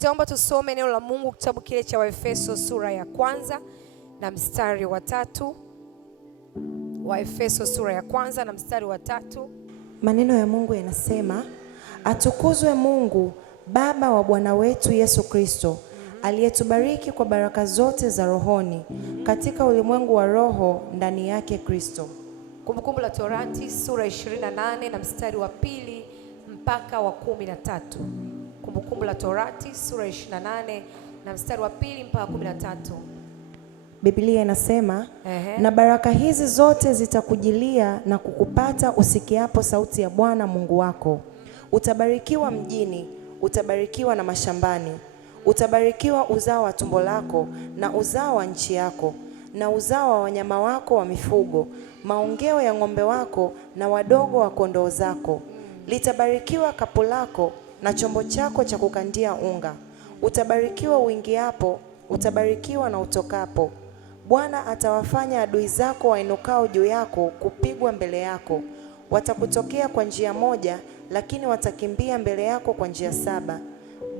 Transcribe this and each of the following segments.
Nitaomba tusome neno la Mungu kitabu kile cha Waefeso sura ya 1 na mstari wa 3. Waefeso sura ya 1 na mstari wa 3. Maneno ya Mungu yanasema, atukuzwe Mungu Baba wa Bwana wetu Yesu Kristo, aliyetubariki kwa baraka zote za rohoni katika ulimwengu wa roho ndani yake Kristo. Kumbukumbu la Torati sura 28 na mstari wa 2 mpaka wa 13. Kumbukumbu la Torati sura 28 na mstari wa 2 mpaka 13. Biblia inasema, na baraka hizi zote zitakujilia na kukupata usikiapo sauti ya Bwana Mungu wako. Utabarikiwa mjini, utabarikiwa na mashambani, utabarikiwa uzao wa tumbo lako na uzao wa nchi yako, na uzao wa wanyama wako wa mifugo, maongeo ya ng'ombe wako na wadogo wa kondoo zako. Litabarikiwa kapu lako na chombo chako cha kukandia unga. Utabarikiwa uingiapo, utabarikiwa na utokapo. Bwana atawafanya adui zako wainukao juu yako kupigwa mbele yako. Watakutokea kwa njia moja, lakini watakimbia mbele yako kwa njia 7.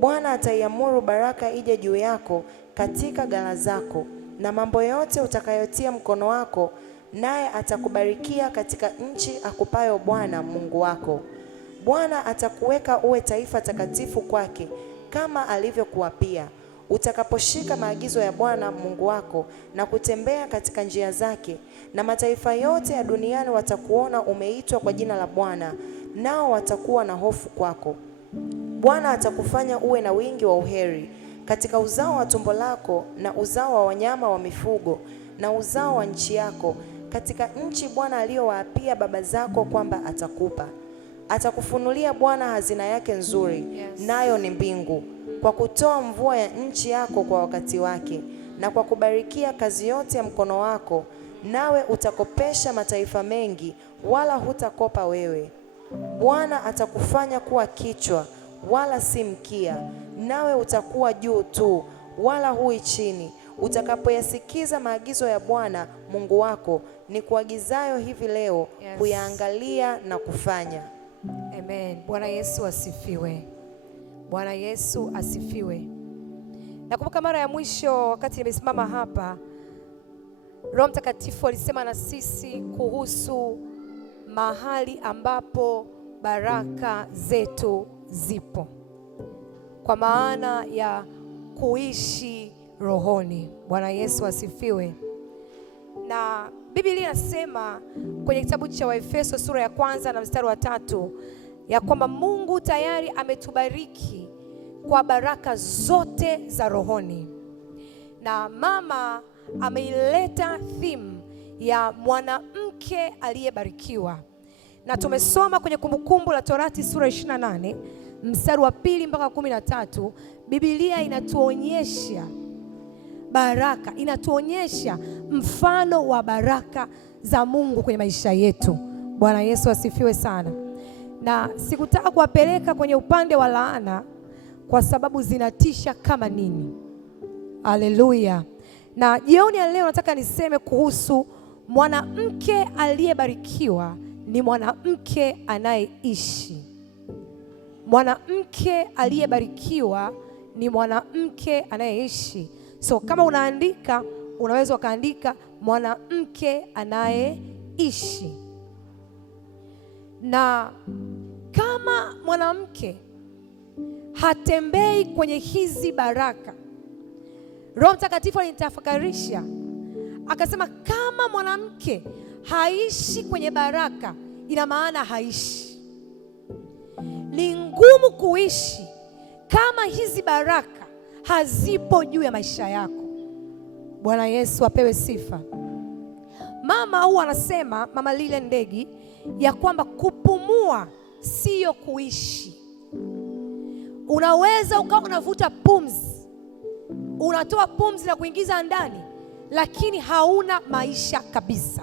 Bwana ataiamuru baraka ije juu yako katika ghala zako na mambo yote utakayotia mkono wako, naye atakubarikia katika nchi akupayo Bwana Mungu wako. Bwana atakuweka uwe taifa takatifu kwake, kama alivyokuapia, utakaposhika maagizo ya Bwana Mungu wako na kutembea katika njia zake. Na mataifa yote ya duniani watakuona umeitwa kwa jina la Bwana, nao watakuwa na hofu kwako. Bwana atakufanya uwe na wingi wa uheri katika uzao wa tumbo lako na uzao wa wanyama wa mifugo na uzao wa nchi yako, katika nchi Bwana aliyowaapia baba zako kwamba atakupa. Atakufunulia Bwana hazina yake nzuri, nayo ni mbingu, kwa kutoa mvua ya nchi yako kwa wakati wake, na kwa kubarikia kazi yote ya mkono wako. Nawe utakopesha mataifa mengi, wala hutakopa wewe. Bwana atakufanya kuwa kichwa, wala si mkia, nawe utakuwa juu tu, wala hui chini, utakapoyasikiza maagizo ya Bwana Mungu wako ni kuagizayo hivi leo, kuyaangalia na kufanya. Amen. Bwana Yesu asifiwe. Bwana Yesu asifiwe. Nakumbuka mara ya mwisho wakati nimesimama hapa, Roho Mtakatifu alisema na sisi kuhusu mahali ambapo baraka zetu zipo, kwa maana ya kuishi rohoni. Bwana Yesu asifiwe. Na Biblia inasema kwenye kitabu cha Waefeso sura ya 1 na mstari wa 3 ya kwamba Mungu tayari ametubariki kwa baraka zote za rohoni. Na mama ameileta theme ya mwanamke aliyebarikiwa. Na tumesoma kwenye Kumbukumbu la Torati sura 28 mstari wa 2 mpaka 13. Biblia inatuonyesha baraka, inatuonyesha mfano wa baraka za Mungu kwenye maisha yetu. Bwana Yesu asifiwe sana. Na sikutaka kuwapeleka kwenye upande wa laana kwa sababu zinatisha kama nini. Haleluya. Na jioni ya leo nataka niseme kuhusu mwanamke aliyebarikiwa ni mwanamke anayeishi. Mwanamke aliyebarikiwa ni mwanamke anayeishi. So kama unaandika, unaweza ukaandika mwanamke anayeishi. Na kama mwanamke hatembei kwenye hizi baraka, Roho Mtakatifu alinitafakarisha akasema, kama mwanamke haishi kwenye baraka, ina maana haishi. Ni ngumu kuishi kama hizi baraka hazipo juu ya maisha yako. Bwana Yesu apewe sifa. Mama huwa anasema, Mama Lile Ndegi, ya kwamba kupumua sio kuishi. Unaweza ukawa unavuta pumzi, unatoa pumzi na kuingiza ndani, lakini hauna maisha kabisa.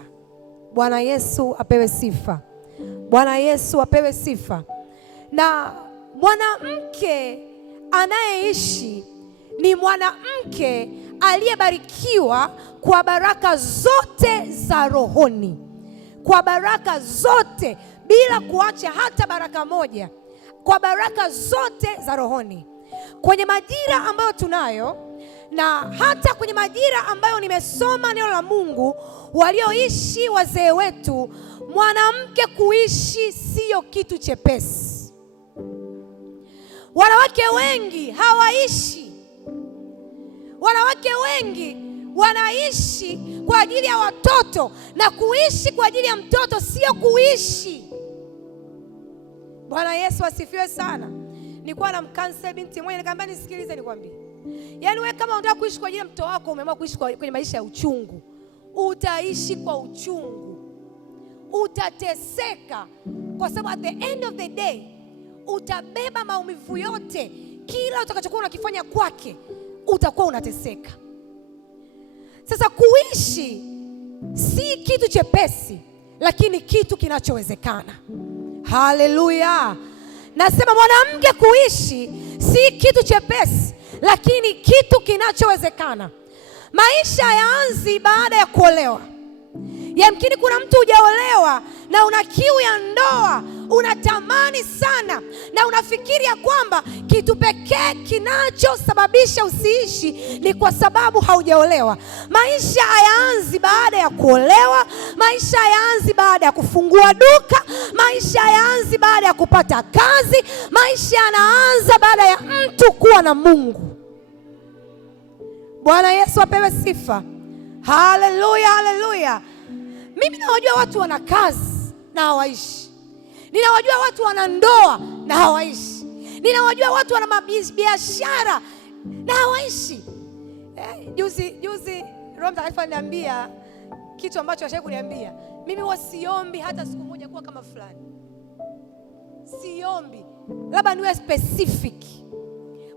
Bwana Yesu apewe sifa. Bwana Yesu apewe sifa. Na mwanamke anayeishi ni mwanamke aliyebarikiwa kwa baraka zote za rohoni, kwa baraka zote bila kuacha hata baraka moja, kwa baraka zote za rohoni. kwenye majira ambayo tunayo na hata kwenye majira ambayo nimesoma neno la Mungu walioishi wazee wetu, mwanamke kuishi sio kitu chepesi. Wanawake wengi hawaishi. Wanawake wengi wanaishi kwa ajili ya watoto, na kuishi kwa ajili ya mtoto sio kuishi. Bwana Yesu asifiwe sana. Nilikuwa na mkansel binti mmoja, nikamwambia nisikilize nikwambie. Yaani wewe kama unataka kuishi kwa ajili ya mtoto wako, umeamua kuishi kwenye maisha ya uchungu, utaishi kwa uchungu. Utateseka kwa sababu at the end of the day utabeba maumivu yote. Kila utakachokuwa unakifanya kwake utakuwa unateseka. Sasa kuishi si kitu chepesi, lakini kitu kinachowezekana. Haleluya. Nasema mwanamke kuishi si kitu chepesi, lakini kitu kinachowezekana. Maisha hayaanzi baada ya kuolewa. Yamkini kuna mtu hujaolewa na una kiu ya ndoa, unatamani sana, na unafikiri ya kwamba kitu pekee kinachosababisha usiishi ni kwa sababu haujaolewa. Maisha hayaanzi baada ya kuolewa. Maisha hayaanzi baada ya kufungua duka. Maisha hayaanzi baada ya kupata kazi. Maisha yanaanza baada ya mtu kuwa na Mungu. Bwana Yesu apewe sifa. Haleluya, haleluya. Mimi nawajua watu wana kazi na hawaishi. Ninawajua watu wana ndoa na hawaishi. Ninawajua watu wana biashara na hawaishi. Juzi Roho Mtakatifu aliniambia kitu ambacho ashaye kuniambia. Mimi huwa siombi hata siku moja kuwa kama fulani. Siombi. Labda niwe specific.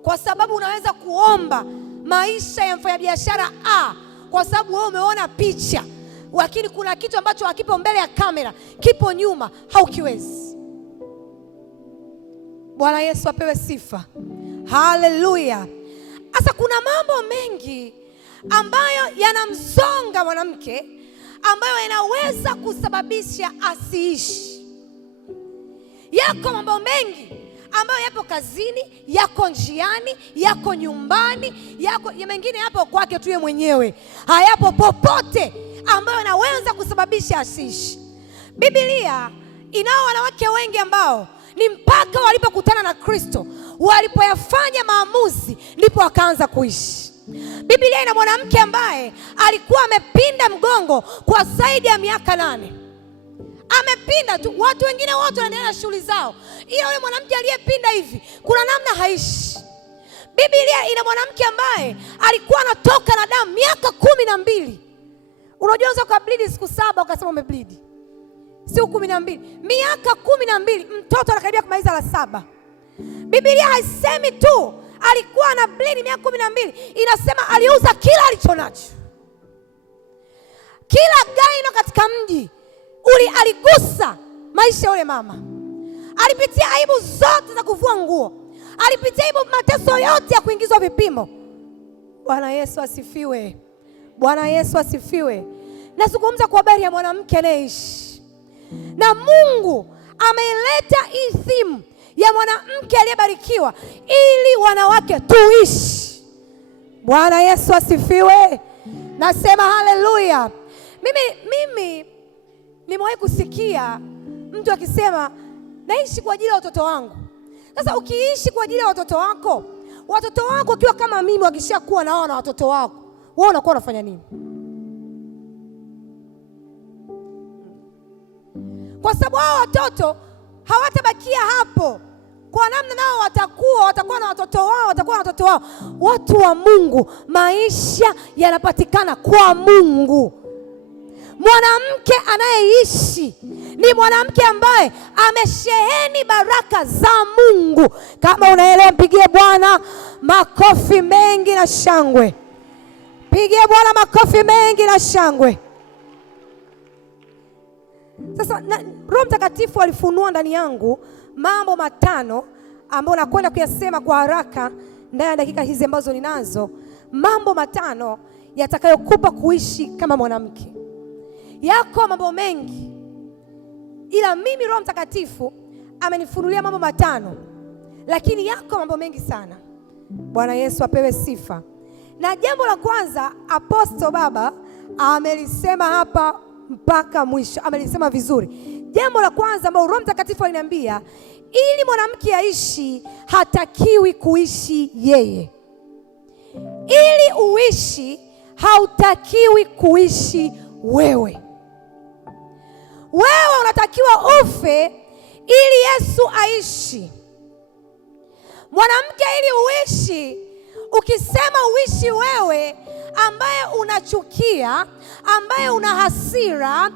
Kwa sababu unaweza kuomba maisha ya mfanyabiashara kwa sababu wewe umeona picha, lakini kuna kitu ambacho hakipo mbele ya kamera, kipo nyuma, haukiwezi. Bwana Yesu apewe sifa. Haleluya. Sasa kuna mambo mengi ambayo yanamzonga mwanamke, ambayo yanaweza kusababisha asiishi. Yako mambo mengi ambayo yapo kazini, yako njiani, yako nyumbani, yako mengine yapo kwake tu yeye mwenyewe. Hayapo popote ambayo yanaweza kusababisha asiishi. Biblia inao wanawake wengi ambao ni mpaka walipokutana na Kristo, walipoyafanya maamuzi, ndipo wakaanza kuishi. Biblia ina mwanamke ambaye alikuwa amepinda mgongo kwa zaidi ya miaka 8. Amepinda tu, watu wengine wote wanaendelea na shughuli zao, ila yule mwanamke aliyepinda hivi kuna namna haishi. Biblia ina mwanamke ambaye alikuwa anatoka na damu miaka 12. Unajua ukableed siku 7 ukasema umebleed. Siku 12, miaka 12, mtoto anakaribia kumaliza la 7. Biblia haisemi tu alikuwa na bleed miaka 12, inasema aliuza kila alichonacho. Kila gaino katika mji aligusa maisha ya yule mama. Alipitia aibu zote za kuvua nguo. Alipitia aibu, mateso yote ya kuingizwa vipimo. Bwana Yesu asifiwe. Bwana Yesu asifiwe. Nazungumza kwa habari ya mwanamke anayeishi. Na Mungu ameleta hii theme ya mwanamke aliyebarikiwa ili wanawake tuishi. Bwana Yesu asifiwe. Nasema haleluya. Mimi nimewahi kusikia mtu akisema naishi kwa ajili ya watoto wangu. Sasa ukiishi kwa ajili ya watoto wako ukiwa kama mimi, wakishakuwa na wao na watoto wako, wewe unakuwa unafanya nini? Kwa sababu hao watoto hawatabakia hapo. Kwa namna nao watakuwa na watoto wao, Watu wa Mungu, maisha yanapatikana kwa Mungu. Mwanamke anayeishi ni mwanamke ambaye amesheheni baraka za Mungu. Kama unaelewa, mpigie Bwana makofi mengi na shangwe. Pigie Bwana makofi mengi na shangwe. Sasa Roho Mtakatifu alifunua ndani yangu mambo 5 ambayo nakwenda kuyasema kwa haraka ndani ya dakika hizi ambazo ninazo. Mambo 5 yatakayokupa kuishi kama mwanamke. Yako mambo mengi, ila mimi Roho Mtakatifu amenifunulia mambo 5, lakini yako mambo mengi sana. Bwana Yesu apewe sifa. Na jambo la kwanza Apostle Baba amelisema hapa mpaka mwisho, amelisema vizuri. Jambo la kwanza ambalo Roho Mtakatifu aliniambia, ili mwanamke aishi hatakiwi kuishi yeye. Ili uishi hautakiwi kuishi wewe. Wewe unatakiwa ufe ili Yesu aishi. Mwanamke, ili uishi, ukisema uishi wewe, ambaye unachukia, ambaye una hasira,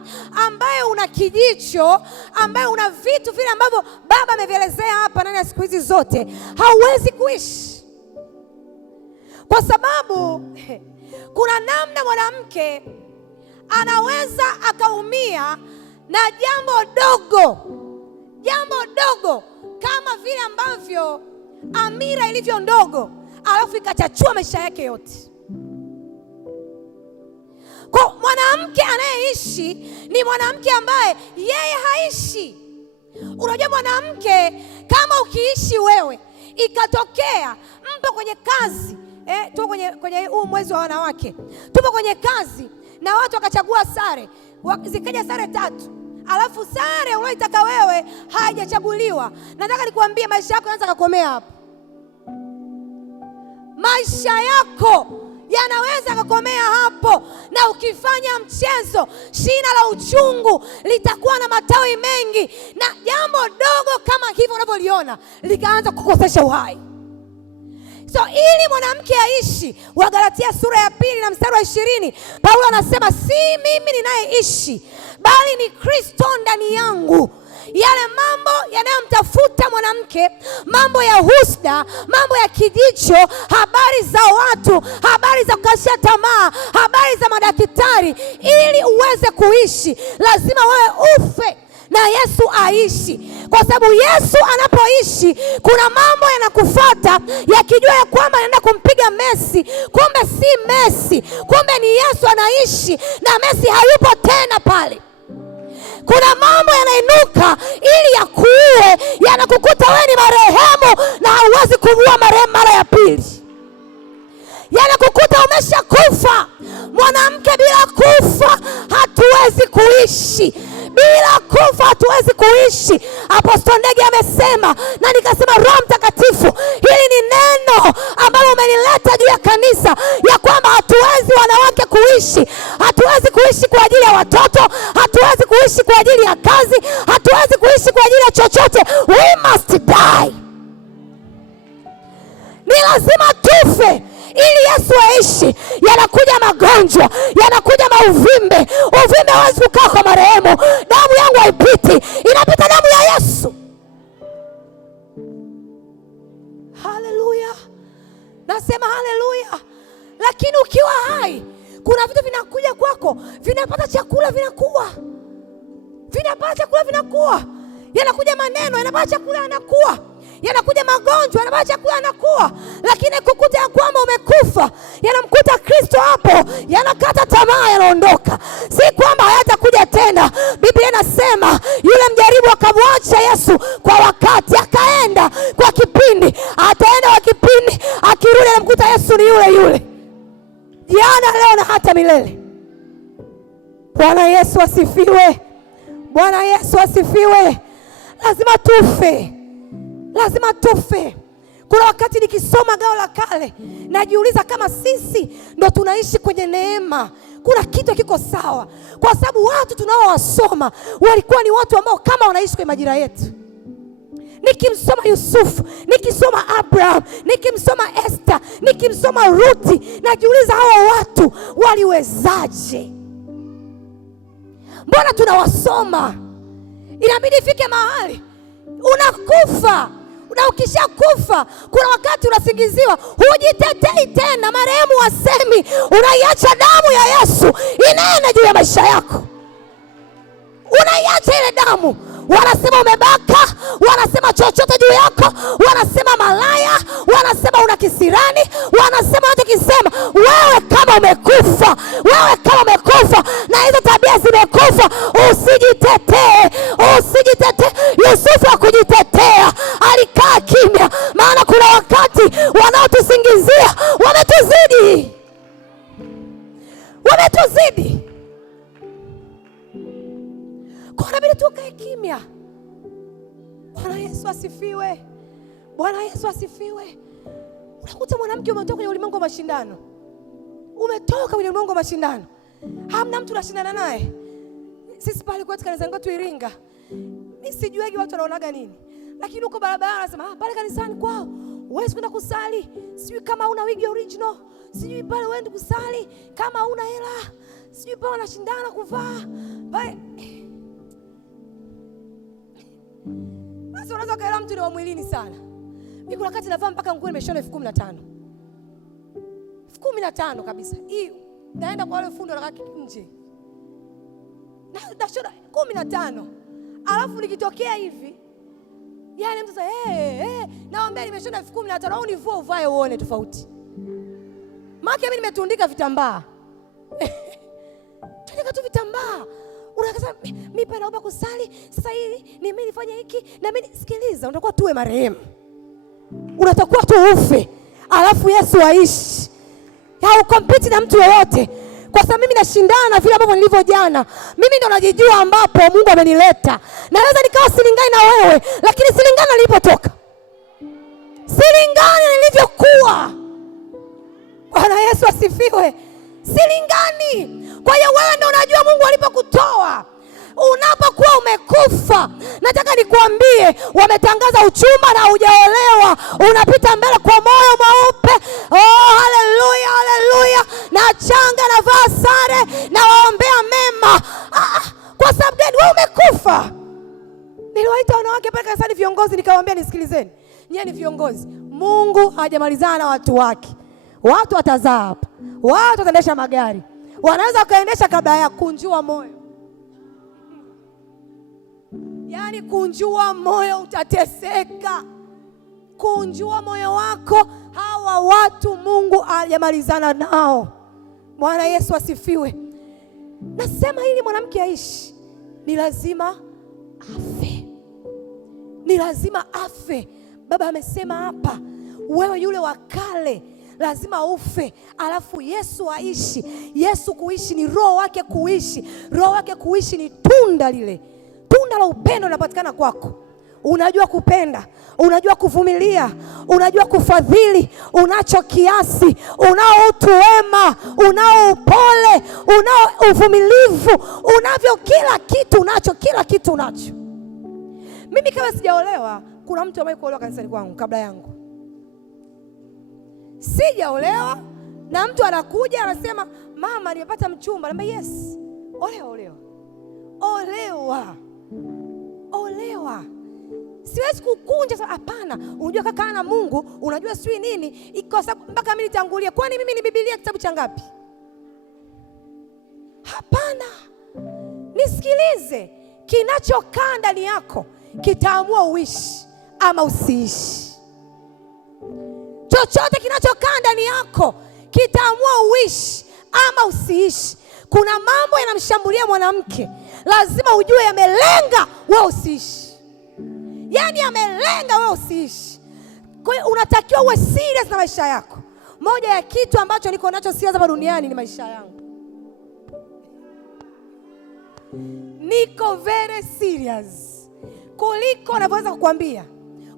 ambaye una kijicho, ambaye una vitu vile ambavyo Baba amevielezea hapa ndani ya siku hizi zote, hauwezi kuishi. Kwa sababu kuna namna mwanamke anaweza akaumia na jambo dogo kama vile ambavyo amira ilivyo ndogo, alafu ikachachua maisha yake yote. Kwa mwanamke anayeishi ni mwanamke ambaye yeye haishi. Unajua mwanamke, kama ukiishi wewe, ikatokea mpo kwenye kazi, tupo kwenye huu mwezi wa wanawake, tupo kwenye kazi na watu wakachagua sare, zikaja sare 3, alafu sare unayoitaka wewe haijachaguliwa, nataka nikuambie maisha yako yanaweza kukomea hapo. Maisha yako yanaweza kukomea hapo, na ukifanya mchezo, shina la uchungu litakuwa na matawi mengi, na jambo dogo kama hivyo unavyoliona likaanza kukosesha uhai. So ili mwanamke aishi, Wagalatia sura ya 2 na mstari wa 20, Paulo anasema, si mimi ninayeishi, bali ni Kristo ndani yangu. Yale mambo yanayomtafuta mwanamke, mambo ya husda, mambo ya kijicho, habari za watu, habari za kukashia tamaa, habari za madaktari, ili uweze kuishi lazima wewe ufe na Yesu aishi. Kwa sababu Yesu anapoishi, kuna mambo yanakufuata yakijua ya kwamba anaenda kumpiga Messi, kumbe si Messi, kumbe ni Yesu anaishi na Messi hayupo tena pale. Kuna mambo yanainuka ili yakuue, yanakukuta wewe ni marehemu na hauwezi kumuua marehemu mara ya pili. Yanakukuta umesha kufa. Mwanamke, bila kufa hatuwezi kuishi. Bila kufa hatuwezi kuishi. Apostol Ndege amesema, na nikasema Roho Mtakatifu, hili ni neno ambalo umenileta juu ya kanisa, ya kwamba hatuwezi wanawake kuishi. Hatuwezi kuishi kwa ajili ya watoto, hatuwezi kuishi kwa ajili ya kazi, hatuwezi kuishi kwa ajili ya chochote. We must die. Ni lazima tufe ili Yesu aishi. Yanakuja magonjwa, yanakuja mauvimbe. Uvimbe hawezi kukaa kwa marehemu. Damu yangu haipiti, inapita damu ya Yesu. Haleluya, nasema haleluya. Lakini ukiwa hai, kuna vitu vinakuja kwako, vinapata chakula, vinakuwa, yanakuja maneno, yanapata chakula, yanakuwa, yanakuja magonjwa, yanapata chakula, yanakuwa. Lakini kukuta ya kwamba umekufa, yanamkuta Kristo hapo, yanakata tamaa, yanaondoka. Si kwamba hayatakuja tena. Biblia inasema yule mjaribu akamwacha Yesu kwa wakati, akaenda kwa kipindi, ataenda kwa kipindi, akirudi anamkuta Yesu ni yule yule, jana, leo na hata milele. Bwana Yesu asifiwe. Bwana Yesu asifiwe. Lazima tufe. Lazima tufe. Kuna wakati nikisoma Agano la Kale najiuliza kama sisi ndo tunaishi kwenye neema, kuna kitu kiko sawa, kwa sababu watu tunaowasoma walikuwa ni watu ambao kama wanaishi kwa majira yetu. Nikimsoma Yusufu, nikisoma Abraham, nikimsoma Esther, nikimsoma Ruthi, najiuliza hawa watu waliwezaje? Mbona tunawasoma? Inabidi ifike mahali unakufa. Na ukisha kufa, kuna wakati unasingiziwa, hujitetei tena, marehemu wasemi, unaiacha damu ya Yesu inene juu ya maisha yako. Unaiacha ile damu. Wanasema umebaka, wanasema chochote juu yako, wanasema malaya, wanasema una kisirani, wanasema watu kisema, wewe kama umekufa, na hizo tabia zimekufa, usijitetee. Yusufu hakujitetea, alikaa kimya. Maana kuna wakati wanaotusi imetuzidi. Kwa nini tukae kimya? Bwana Yesu asifiwe. Bwana Yesu asifiwe. Unakuta mwanamke umetoka kwenye ulimwengu wa mashindano. Umetoka kwenye ulimwengu wa mashindano. Hamna mtu anashindana naye. Sisi pale kwetu kanisani kwetu Iringa, mimi sijuagi watu wanaonaga nini. Lakini uko barabara anasema, pale kanisani kwao huwezi kwenda kusali. Sijui kama una wigi original. Sijui pale uende kusali kama una hela. Sijui pale wanashindana kuvaa. Pale basi unaweza kaela mtu ni wa mwilini sana. Mimi kuna wakati navaa mpaka nguo nimeshona 15,000. 15,000 kabisa. Hii naenda kwa wale fundi wanakaa nje. Na shona 15. Alafu nikitokea hivi, yani mtu sasa naomba nimeshona 15,000 au nivue uvae uone tofauti. Maana mimi nimetundika vitambaa. Tundika tu vitambaa. Unakasema mimi pale naomba kusali, sasa hili ni mimi nifanye hiki na mimi sikiliza, unatakuwa tuwe marehemu. Unatakuwa tu ufe. Alafu Yesu aishi. Haukompiti na mtu yeyote. Kwa sababu mimi nashindana na vile ambavyo nilivyo jana. Mimi ndo najijua ambapo Mungu amenileta. Naweza nikawa silingani na wewe, lakini silingani nilipotoka. Silingani nilivyokuwa. Bwana Yesu asifiwe. Silingani. Kwa hiyo wewe ndo unajua Mungu alipokutoa. Unapokuwa umekufa, nataka nikuambie, wametangaza uchumba na hujaolewa, unapita mbele kwa moyo mweupe. Oh, haleluya, haleluya. Na changa na vaa sare na waombea mema. Kwa sababu gani? Wewe umekufa. Niliwaita wanawake pale kanisani viongozi, nikawaambia nisikilizeni. Nyie ni viongozi. Mungu hajamalizana na watu wake. Watu watazaa hapa. Watu wataendesha magari. Wanaweza kaendesha kabla ya kunjua moyo. Yaani kunjua moyo utateseka. Kunjua moyo wako, hawa watu Mungu hajamalizana nao. Bwana Yesu asifiwe. Nasema ili mwanamke aishi, ni lazima afe. Ni lazima afe. Baba amesema hapa, wewe yule wa kale lazima ufe, alafu Yesu aishi. Yesu kuishi ni roho wake kuishi. Roho wake kuishi ni tunda lile. Tunda la upendo linapatikana kwako. Unajua kupenda, unajua kuvumilia, unajua kufadhili, unacho kiasi, unao utu wema, unao upole, unao uvumilivu, unavyo kila kitu, unacho kila kitu unacho. Mimi kama sijaolewa, kuna mtu ambaye kuolewa kanisani kwangu kabla yangu. Sijaolewa na mtu anakuja anasema, "Mama, nimepata mchumba." Naambia, "Yes." Olewa, olewa. Olewa. Olewa. Siwezi kukunja sasa, hapana. Unajua kaka na Mungu, unajua sijui nini, iko sababu mpaka mimi nitangulie. Kwani mimi ni Biblia kitabu cha ngapi? Hapana. Nisikilize, kinachokaa ndani yako kitaamua uishi ama usiishi. Chochote kinachokaa ndani yako kitaamua uishi ama usiishi. Kuna mambo yanamshambulia mwanamke, lazima ujue yamelenga wewe usiishi. Yaani yamelenga wewe usiishi. Kwa hiyo unatakiwa uwe serious na maisha yako. Moja ya kitu ambacho niko nacho serious hapa duniani ni maisha yangu. Niko very serious. Kuliko navyoweza kukwambia.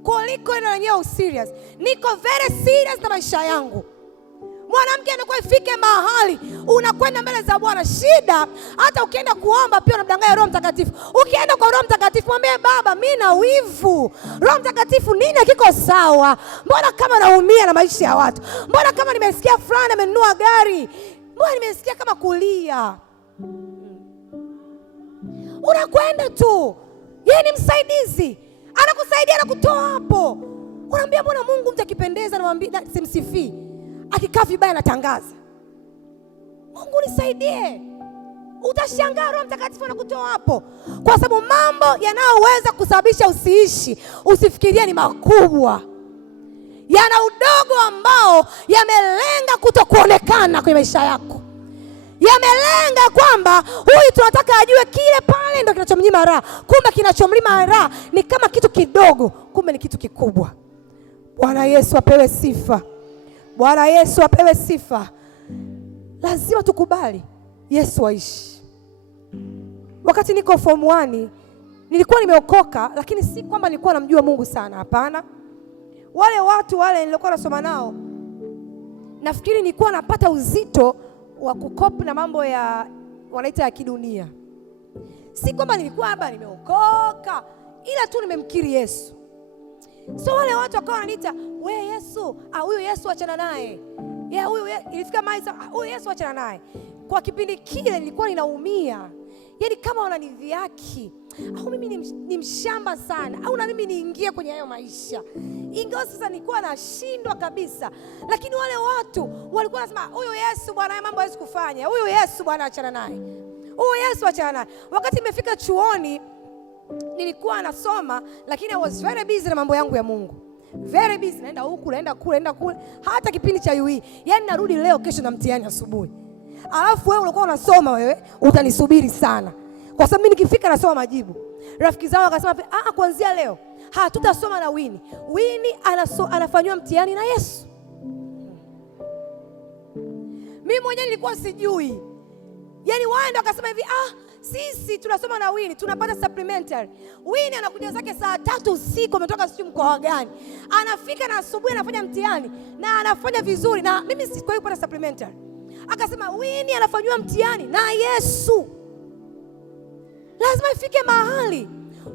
Kuliko ina wenyewe serious. Niko very serious na maisha yangu. Mwanamke anakuwa ifike mahali unakwenda mbele za Bwana. Shida hata ukienda kuomba pia unamdanganya Roho Mtakatifu. Ukienda kwa Roho Mtakatifu mwambie, "Baba, mimi na wivu. Roho Mtakatifu, nini kiko sawa? Mbona kama naumia na maisha ya watu? Mbona kama nimesikia fulani amenunua gari? Mbona nimesikia kama kulia?" Unakwenda tu. Yeye ni msaidizi. Anakusaidia na kutoa hapo. Unaambia, "Mbona Mungu mtakipendeza?" Namwambia, "Simsifii." Akikaa vibaya anatangaza, "Mungu nisaidie." Utashangaa Roho Mtakatifu anakutoa hapo. Kwa sababu mambo yanayoweza kusababisha usiishi, usifikirie ni makubwa. Yana udogo ambao yamelenga kutokuonekana kwenye maisha yako. Yamelenga kwamba huyu tunataka ajue kile pale ndio kinachomnyima raha. Kumbe kinachomlima raha ni kama kitu kidogo, kumbe ni kitu kikubwa. Bwana Yesu apewe sifa. Bwana Yesu apewe sifa. Lazima tukubali Yesu aishi. Wakati niko form 1 nilikuwa nimeokoka, lakini si kwamba nilikuwa namjua Mungu sana, hapana. Wale watu wale nilikuwa nasoma nao, nafikiri nilikuwa napata uzito wa kukopa na mambo ya wanaita ya kidunia. Si kwamba nilikuwa hapa nimeokoka, ila tu nimemkiri Yesu. So wale watu wakawa wananiita, "We Yesu, huyu Yesu achana naye." Huyu ilifika maisha, huyu Yesu achana naye. Kwa kipindi kile nilikuwa ninaumia. Yaani kama wananidhiaki, au mimi ni mshamba sana, au na mimi niingie kwenye hayo maisha. Ingawa sasa nilikuwa nashindwa kabisa, lakini wale watu walikuwa wanasema, "Huyu Yesu bwana, mambo hawezi kufanya. Huyu Yesu bwana achana naye. Huyu Yesu achana naye." Wakati nimefika chuoni nilikuwa nasoma, lakini I was very busy na mambo yangu ya Mungu. Very busy, naenda huku, naenda kule. Hata kipindi cha UE, yaani narudi leo kesho na mtihani asubuhi. Alafu wewe ulikuwa unasoma, wewe utanisubiri sana, kwa sababu mimi nikifika nasoma majibu. Rafiki zangu wakasema, kuanzia leo hatutasoma na Winnie. Winnie anafanywa mtihani na Yesu. Mimi mwenyewe nilikuwa sijui. Yaani wao ndio wakasema hivi, sisi tunasoma na Winnie, tunapata supplementary. Winnie anakuja zake saa 3 usiku, ametoka sijui mkoa gani. Anafika na asubuhi anafanya mtihani na anafanya vizuri, na mimi sikuwahi kupata supplementary. Akasema Winnie anafanywa mtihani na Yesu. Lazima ifike mahali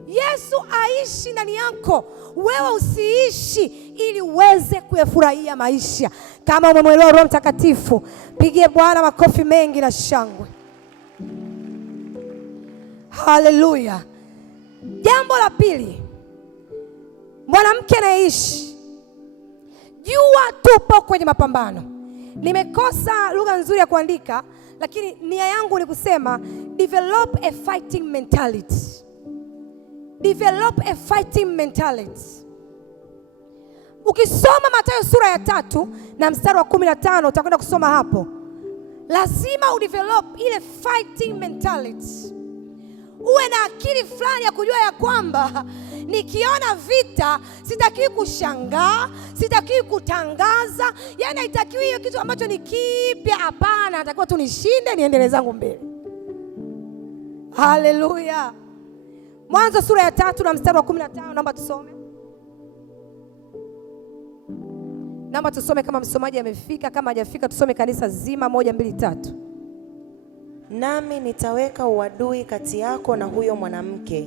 Yesu aishi ndani yako, wewe usiishi, ili uweze kuyafurahia maisha. Kama umemwelewa Roho Mtakatifu, pigie Bwana makofi mengi na shangwe. Haleluya. Jambo la pili, mwanamke anayeishi, jua tupo kwenye mapambano. Nimekosa lugha nzuri ya kuandika, lakini nia yangu ni kusema develop a fighting mentality. Develop a fighting mentality. Ukisoma Mathayo sura ya 3 na mstari wa 15 utakwenda kusoma hapo. Lazima udevelop ile fighting mentality. Uwe na akili fulani ya kujua ya kwamba nikiona vita sitakiwi kushangaa, sitakiwi kutangaza. Yaani haitakiwi hiyo kitu ambacho ni kipya, hapana, natakiwa tu nishinde, niendelee zangu mbele. Haleluya. Mwanzo sura ya 3 na mstari wa 15, naomba tusome. Naomba tusome kama msomaji amefika, kama hajafika tusome kanisa zima. 1, 2, 3. Nami nitaweka uadui kati yako na huyo mwanamke,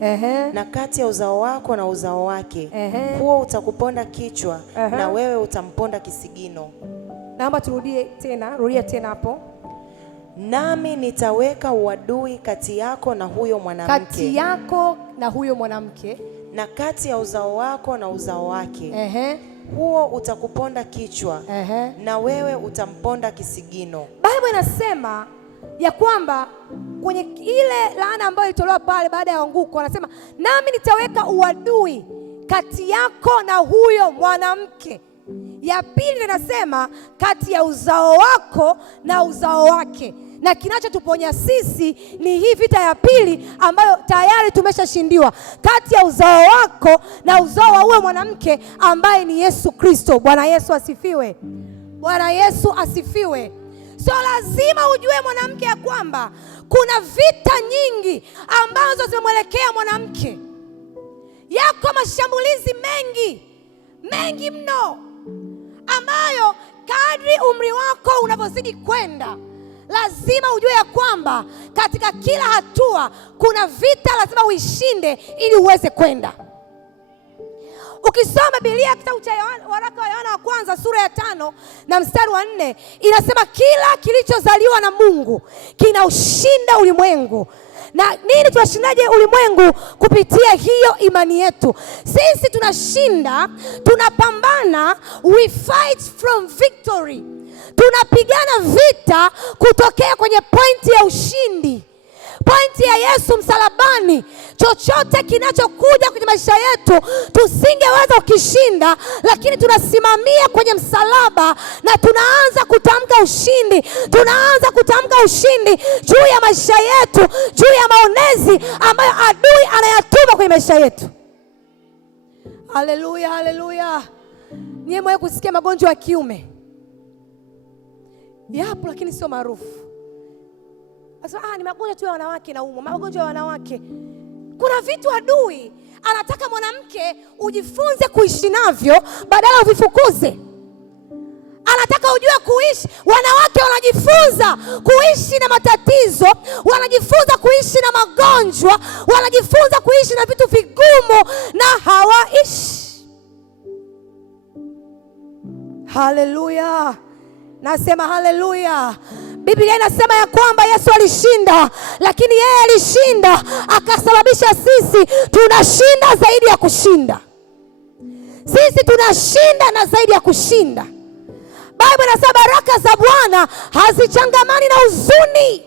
na kati ya uzao wako na uzao wake. Huo utakuponda kichwa, na wewe utamponda kisigino. Naomba turudie tena, rudia tena hapo. Nami nitaweka uadui kati yako na huyo mwanamke. Kati yako na huyo mwanamke. Na kati ya uzao wako na uzao wake. Huo utakuponda kichwa, na wewe utamponda kisigino. Biblia inasema ya kwamba kwenye ile laana ambayo ilitolewa pale baada ya anguko, anasema nami nitaweka uadui kati yako na huyo mwanamke. Ya pili inasema kati ya uzao wako na uzao wake. Na kinachotuponya sisi ni hii vita ya pili ambayo tayari tumeshashindiwa, kati ya uzao wako na uzao wa huyo mwanamke ambaye ni Yesu Kristo. Bwana Yesu asifiwe. Bwana Yesu asifiwe. So lazima ujue mwanamke ya kwamba kuna vita nyingi ambazo zimemwelekea mwanamke. Yako mashambulizi mengi mno, ambayo kadri umri wako unavyozidi kwenda, lazima ujue ya kwamba katika kila hatua kuna vita lazima uishinde ili uweze kwenda. Ukisoma Biblia kitabu cha waraka wa Yohana wa kwanza sura ya 5 na mstari wa 4, inasema kila kilichozaliwa na Mungu kinaushinda ulimwengu. Na nini tunashindaje ulimwengu? Kupitia hiyo imani yetu. Sisi tunashinda, tunapambana, we fight from victory. Tunapigana vita kutokea kwenye pointi ya ushindi, pointi ya Yesu msalabani. Chochote kinachokuja kwenye maisha yetu tusingeweza kukishinda, lakini tunasimamia kwenye msalaba na tunaanza kutamka ushindi. Tunaanza kutamka ushindi juu ya maisha yetu, juu ya maonezi ambayo adui anayatuma kwenye maisha yetu. Haleluya, haleluya. Nyie mwe kusikia magonjwa ya kiume? Yapo, lakini sio maarufu. Akasema ni magonjwa tu ya wanawake naumwa, magonjwa ya wanawake. Kuna vitu adui anataka mwanamke ujifunze kuishi navyo badala uvifukuze. Anataka ujue kuishi. Wanawake wanajifunza kuishi na matatizo, wanajifunza kuishi na magonjwa, wanajifunza kuishi na vitu vigumu na hawaishi. Haleluya. Nasema haleluya. Biblia inasema ya kwamba Yesu alishinda, lakini yeye alishinda akasababisha sisi tunashinda zaidi ya kushinda. Sisi tunashinda na zaidi ya kushinda. Biblia inasema baraka za Bwana hazichangamani na huzuni.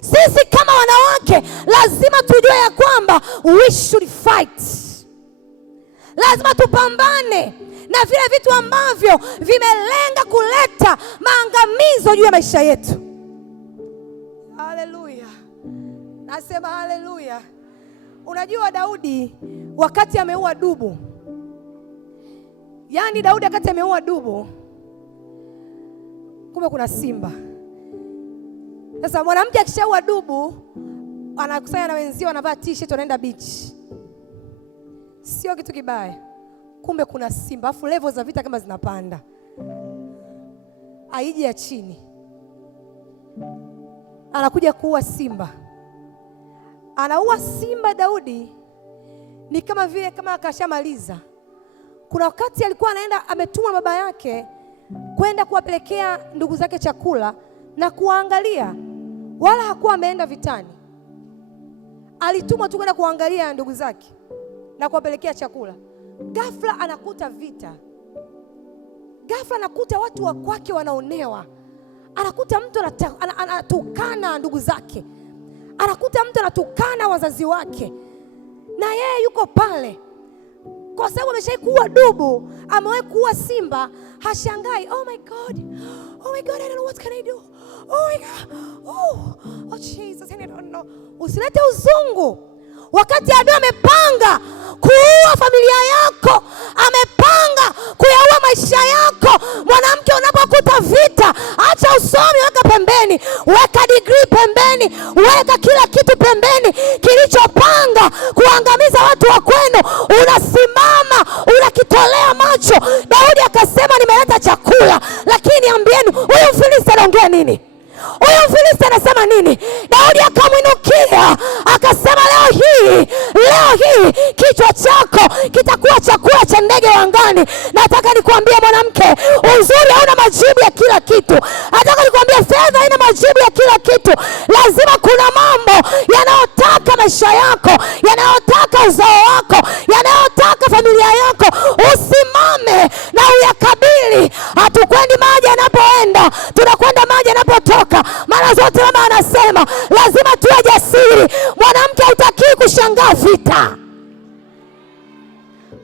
Sisi kama wanawake lazima tujue ya kwamba we should fight. Lazima tupambane na vile vitu ambavyo vimelenga kuleta maangamizo juu ya maisha yetu. Haleluya. Nasema haleluya. Unajua Daudi wakati ameua dubu, yaani Daudi wakati ameua dubu, kumbe kuna simba. Sasa mwanamke akishaua dubu anakusanya na wenzio, wanavaa t-shirt, wanaenda beach. Sio kitu kibaya. Kumbe kuna simba, afu level za vita kama zinapanda. Aiji ya chini. Anakuja kuua simba. Anaua simba Daudi. Ni kama vile kama akashamaliza. Kuna wakati alikuwa anaenda, ametumwa baba yake kwenda kuwapelekea ndugu zake chakula na kuangalia. Wala hakuwa ameenda vitani. Alitumwa tu kwenda kuangalia ndugu zake na kuwapelekea chakula. Ghafla anakuta vita. Ghafla anakuta watu wa kwake wanaonewa. Anakuta mtu anatukana ndugu zake. Anakuta mtu anatukana wazazi wake. Na yeye yuko pale. Kwa sababu ameshaikuwa dubu, amewahi kuua simba, hashangai. Oh my God, I don't know what can I do. Oh my God, oh Jesus, I don't know. Usilete uzungu. Wakati adui amepanga kuua familia yako, amepanga kuyaua maisha yako. Mwanamke, unapokuta vita, acha usomi, weka pembeni, weka degree pembeni, weka kila kitu pembeni. Kilichopanga kuangamiza watu wa kwenu, unasimama, unakitolea macho. Daudi akasema nimeleta chakula, lakini ambieni huyu Mfilisti anaongea nini? Huyu Mfilisti anasema nini? Daudi akamwinukia akasema, leo hii kichwa chako kitakuwa chakula cha ndege wa angani. Nataka nikwambie mwanamke, uzuri hauna majibu ya kila kitu. Nataka nikwambie fedha haina majibu ya kila kitu. Lazima kuna mambo yanayotaka maisha yako, yanayotaka uzao wako, yanayotaka familia yako. Usimame na uyakabili. Hatukwendi maji yanapoenda, tunakwenda maji yanapotoka. Mara zote mama anasema lazima tuwe jasiri. Mwanamke hutakiwi kushangaa vita.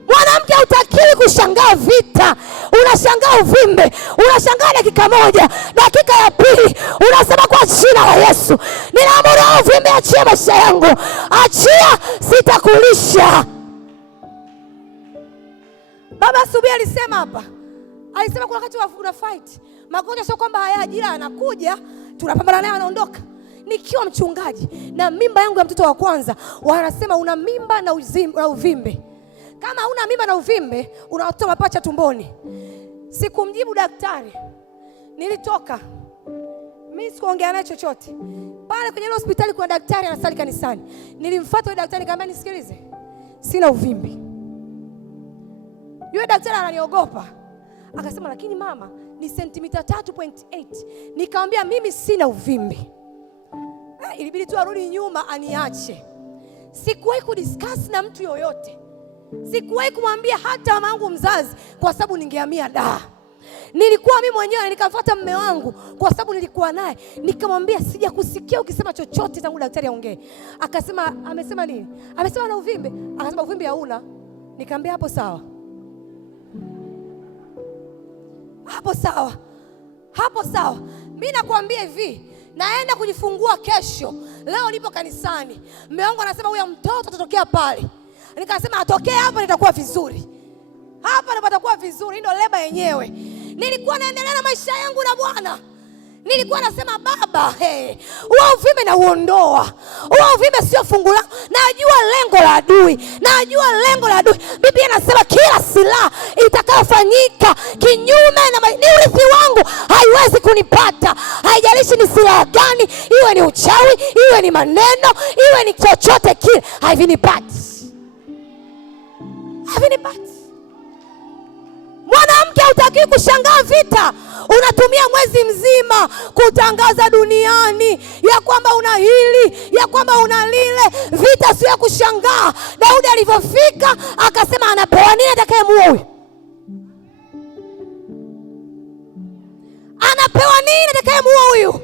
Mwanamke hutakiwi kushangaa vita. Unashangaa uvimbe, unashangaa dakika moja, dakika ya pili unasema kwa jina la Yesu ninaamuru uvimbe, achia maisha yangu, achia, sitakulisha. Baba asubuhi alisema hapa, alisema kuna wakati una fight. Magonjwa sio kwamba hayaji, ila anakuja, tunapambana naye, anaondoka. Nikiwa mchungaji na mimba yangu ya mtoto wa kwanza, wanasema una mimba na uvimbe. Kama una mimba na uvimbe, unatoa mapacha tumboni. Sikumjibu daktari. Nilitoka. Mimi sikuongea naye chochote. Pale kwenye hospitali kuna daktari anasali kanisani. Nilimfuata yule daktari nikamwambia nisikilize. Sina uvimbe. Yule daktari ananiogopa. Akasema lakini mama ni sentimita 3.8. Nikamwambia mimi sina uvimbe. Ilibidi tu arudi nyuma aniache. Sikuwahi kudiscuss na mtu yoyote. Sikuwahi kumwambia hata mama yangu mzazi kwa sababu ningehamia da. Nilikuwa mimi mwenyewe nikamfuata mume wangu kwa sababu nilikuwa naye. Nikamwambia sijakusikia ukisema chochote tangu daktari aongee. Akasema amesema nini? Amesema na uvimbe. Akasema uvimbe hauna. Nikamwambia hapo sawa. Hapo sawa. Hapo sawa. Mimi nakwambia hivi, naenda kujifungua kesho. Leo nipo kanisani. Mume wangu anasema huyo mtoto atatokea pale. Nikasema atokee hapa nitakuwa vizuri. Hapa nipatakuwa vizuri, ndio leba yenyewe. Nilikuwa naendelea na maisha yangu na Bwana. Nilikuwa nasema baba, huo uvimbe na uondoa. Huo uvimbe sio fungu langu. Najua lengo la adui. Najua lengo la adui. Biblia inasema kila silaha itakayofanyika kinyume na ni urithi wangu haiwezi kunipata. Haijalishi ni silaha gani, iwe ni uchawi, iwe ni maneno, iwe ni chochote kile, havinipati. Havinipati. Mwanamke hutaki kushangaa vita. Unatumia mwezi mzima kutangaza duniani ya kwamba una hili, ya kwamba una lile. Vita sio ya kushangaa. Daudi alivyofika akasema anapewa nini atakayemuua huyu? Anapewa nini atakayemuua huyu?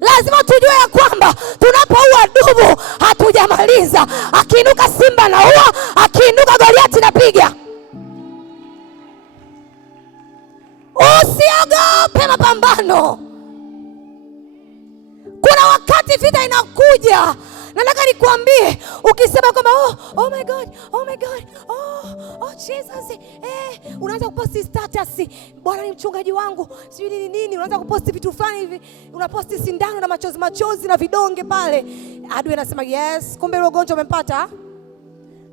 Lazima tujue ya kwamba tunapoua dubu hatujamaliza. Akiinuka simba na ua, akiinuka Goliati napiga. Usiogope mapambano. Kuna wakati vita inakuja. Nataka nikuambie, ukisema kwamba oh my God, oh my God, oh Jesus, unaanza kuposti status, Bwana ni mchungaji wangu, sijui nini, unaanza kuposti vitu fulani hivi, unaposti sindano na machozi na vidonge pale. Adui anasema yes, kumbe ile ugonjwa umempata.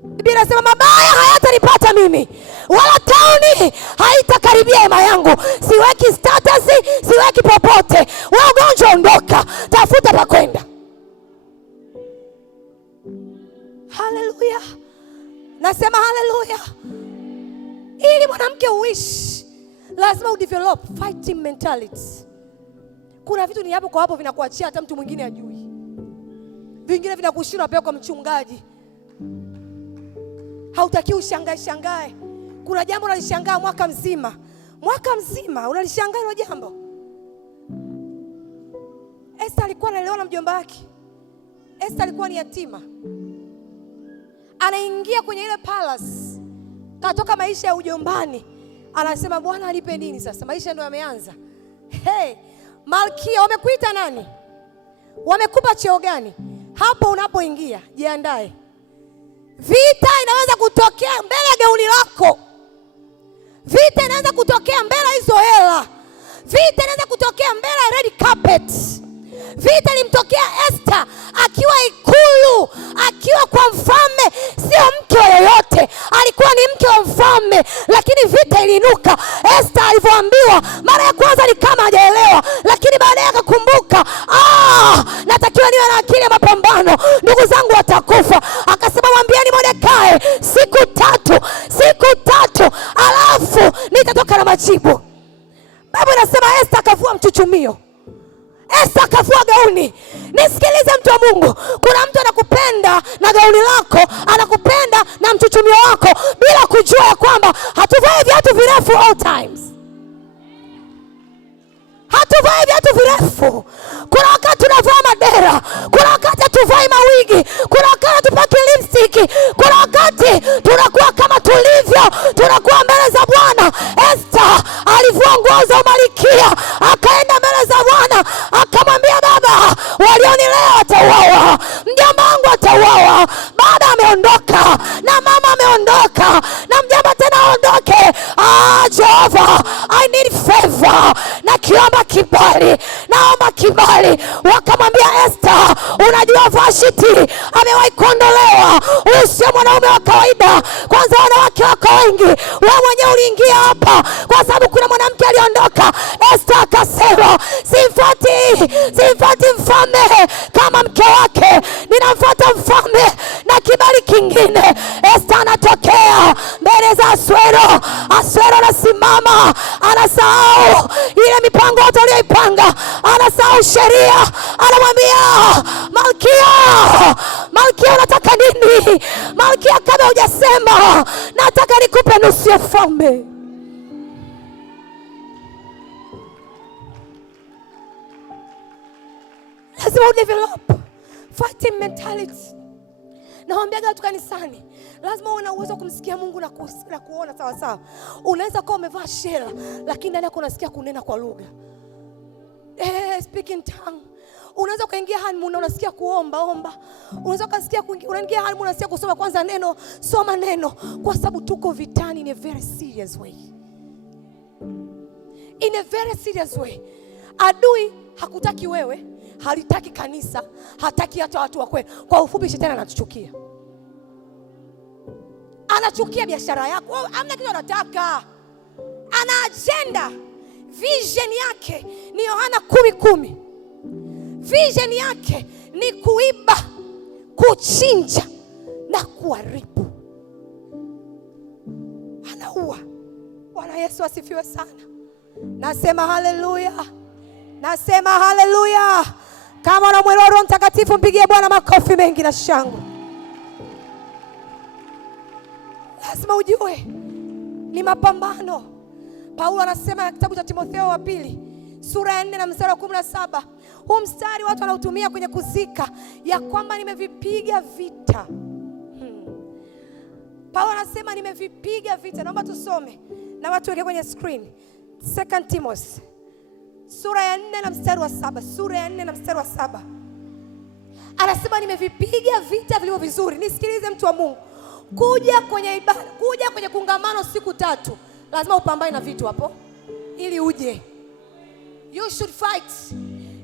Biblia inasema mabaya hayatanipata mimi, wala tauni haitakaribia hema yangu. Siweki status, siweki popote. Wewe ugonjwa ondoka, tafuta pa kwenda. Haleluya. Nasema haleluya. Ili mwanamke uishi, lazima udevelop fighting mentality. Kuna vitu ni hapo kwa hapo vinakuachia hata mtu mwingine ajui. Vingine vinakushinda pia kwa mchungaji. Hautaki ushangae. Kuna jambo unalishangaa mwaka mzima. Mwaka mzima unalishangaa hilo jambo. Esther alikuwa anaelewa na mjomba wake. Esther alikuwa ni yatima. Anaingia kwenye ile palace. Katoka maisha ya ujombani. Anasema Bwana alipe nini sasa? Maisha ndio yameanza. Malkia, wamekuita nani? Wamekupa cheo gani? Hapo unapoingia, jiandae. Vita inaweza kutokea mbele ya gauni lako. Vita inaweza kutokea mbele hizo hela. Vita inaweza kutokea mbele ya red carpet. Vita ilimtokea Esther akiwa ikulu, akiwa kwa mfalme, sio mke wa yoyote, alikuwa ni mke wa mfalme, lakini vita iliinuka. Esther alivyoambiwa mara ya kwanza ni kama hajaelewa, lakini baadaye akakumbuka, natakiwa niwe na akili ya mapambano, ndugu zangu watakufa. Akasema mwambieni Mordekai siku tatu alafu nitatoka na majibu. Baba anasema Esther akavua mchuchumio. Esther akavua gauni. Nisikilize mtu wa Mungu, kuna mtu anakupenda na gauni lako, anakupenda na mchuchumio wako bila kujua ya kwamba hatuvai viatu virefu all times. Hatuvai viatu virefu. Kuna wakati tunavaa madera, kuna wakati hatuvai mawigi, kuna wakati hatupaki lipstick, kuna wakati tunakuwa kama tulivyo, tunakuwa mbele za Bwana. Esther alivua nguo za umalikia, akaenda mbele za Bwana, akamwambia Baba, walionilea watauawa, mjomba wangu atauawa, baba ameondoka na mama ameondoka na mjomba tena aondoke. Jehova, I need favor. Na kiomba kibali, naomba kibali. Wakamwambia Esther, unajua Vashti amewahi kuondolewa, huyu sio mwanaume wa kawaida. Kwanza wanawake wako wengi, wewe mwenyewe uliingia hapa kwa sababu kuna mwanamke aliondoka. Esther akasema simfuati mfalme kama mke wake, ninamfuata mfalme na kibali kingine. Esther anatokea mbele za Asuero. Asuero anasimama, anasahau ile mipango yote aliyoipanga, anasahau sheria. Anamwambia Malkia, unataka nini? Malkia, kama hujasema nataka nikupe nusu ya ufalme. Lazima udevelop fighting mentality. Nawaambia watu kanisani, lazima uwe na uwezo kumsikia Mungu na kuona sawa sawa. Unaweza kuwa umevaa shela, lakini ndani yako unasikia kunena kwa lugha. Speaking tongue. Unaweza kuingia honeymoon na unasikia kuomba. Unaweza kusikia unaingia honeymoon unasikia kusoma kwanza neno, soma neno, kwa sababu tuko vitani in a very serious way. In a very serious way. Adui hakutaki wewe, halitaki kanisa, hataki hata watu wa kweli. Kwa ufupi, shetani anatuchukia. Anachukia biashara yako. Hamna kitu anataka. Ana agenda. Vision yake ni Yohana 10:10. Vision yake ni kuiba, kuchinja na kuharibu. Anaua. Bwana Yesu asifiwe sana. Nasema haleluya. Nasema haleluya. Kama unamwelewa Roho Mtakatifu, mpigie Bwana makofi mengi na shangwe. Lazima ujue ni mapambano. Paulo anasema kitabu cha Timotheo wa pili sura ya 4 na mstari wa 17. Huu mstari watu wanautumia kwenye kuzika, ya kwamba nimevipiga vita. Paulo anasema nimevipiga vita. Naomba tusome na watu weke kwenye screen. 2 Timothy sura ya 4 na mstari wa 7. Sura ya 4 na mstari wa 7. Anasema nimevipiga vita vilivyo vizuri. Nisikilize mtu wa Mungu. Kuja kwenye ibada, kuja kwenye kongamano siku 3, lazima upambane na vitu hapo ili uje. You should fight.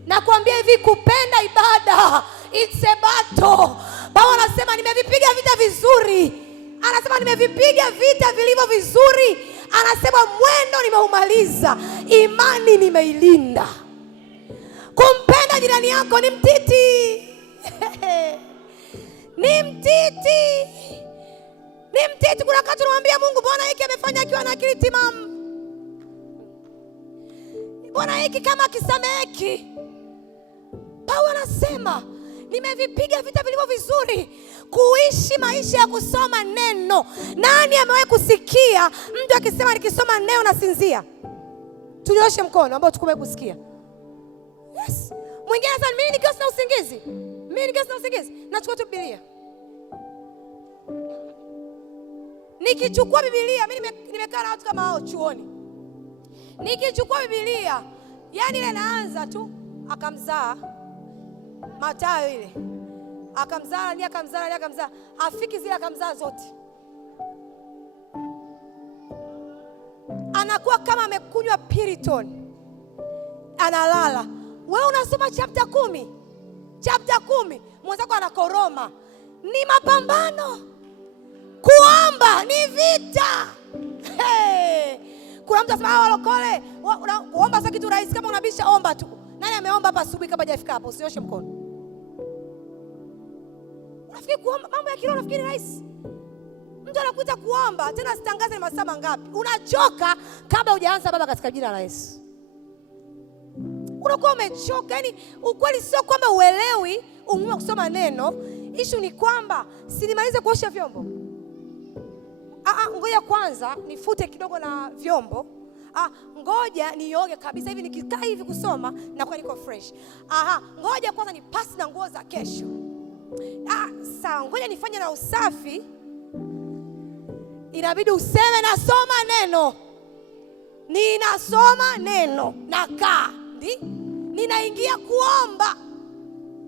Na kuambia hivi, kupenda ibada, it's a battle. Paulo anasema nimevipiga vita vizuri. Anasema nimevipiga vita vilivyo vizuri. Anasema mwendo nimeumaliza, imani nimeilinda. Kumpenda jirani yako ni mtiti. Ni mtiti. Ni mtiti. Kuna wakati tunamwambia Mungu, Bwana hiki amefanya akiwa na akili timamu. Bwana hiki kama akisameki. Paulo anasema nimevipiga vita vilivyo vizuri, kuishi maisha ya kusoma neno. Nani amewahi kusikia mtu akisema nikisoma neno nasinzia? Tunyoshe mkono ambao tukume kusikia. Yes. Mwingine anasema mimi nikiwa sina usingizi. Mimi nikiwa sina usingizi nachukua tu Biblia. Nikichukua Biblia, mimi nimekaa na watu kama hao chuoni. Nikichukua Biblia, yani ile naanza tu akamzaa Mathayo ile. Akamzaa, afiki zile akamzaa zote. Anakuwa kama amekunywa Piriton. Analala. Wewe unasoma chapter 10. Chapter 10, mwenzako anakoroma. Ni mapambano. Kuomba ni vita. Hey. Kuna mtu anasema walokole, kuomba sasa kitu rahisi, kama unabisha omba tu. Nani ameomba hapa asubuhi kabla hajafika hapo? Usioshe mkono. Unafikiri kuomba mambo ya kiroho unafikiri rahisi? Mtu anakuita kuomba, tena sitangaze ni masaa mangapi. Unachoka kabla hujaanza baba katika jina la Yesu. Unakuwa umechoka. Yaani ukweli sio kwamba uelewi umuhimu wa kusoma neno. Issue ni kwamba sinimalize kuosha vyombo. Ngoja kwanza nifute kidogo na vyombo. Ngoja nioge kabisa hivi, nikikaa hivi kusoma na kwa niko fresh. Ngoja kwanza nipasi na nguo za kesho. Sawa, ngoja nifanye na usafi. Inabidi useme nasoma neno. Ninasoma neno. Nakaa. Ninaingia kuomba.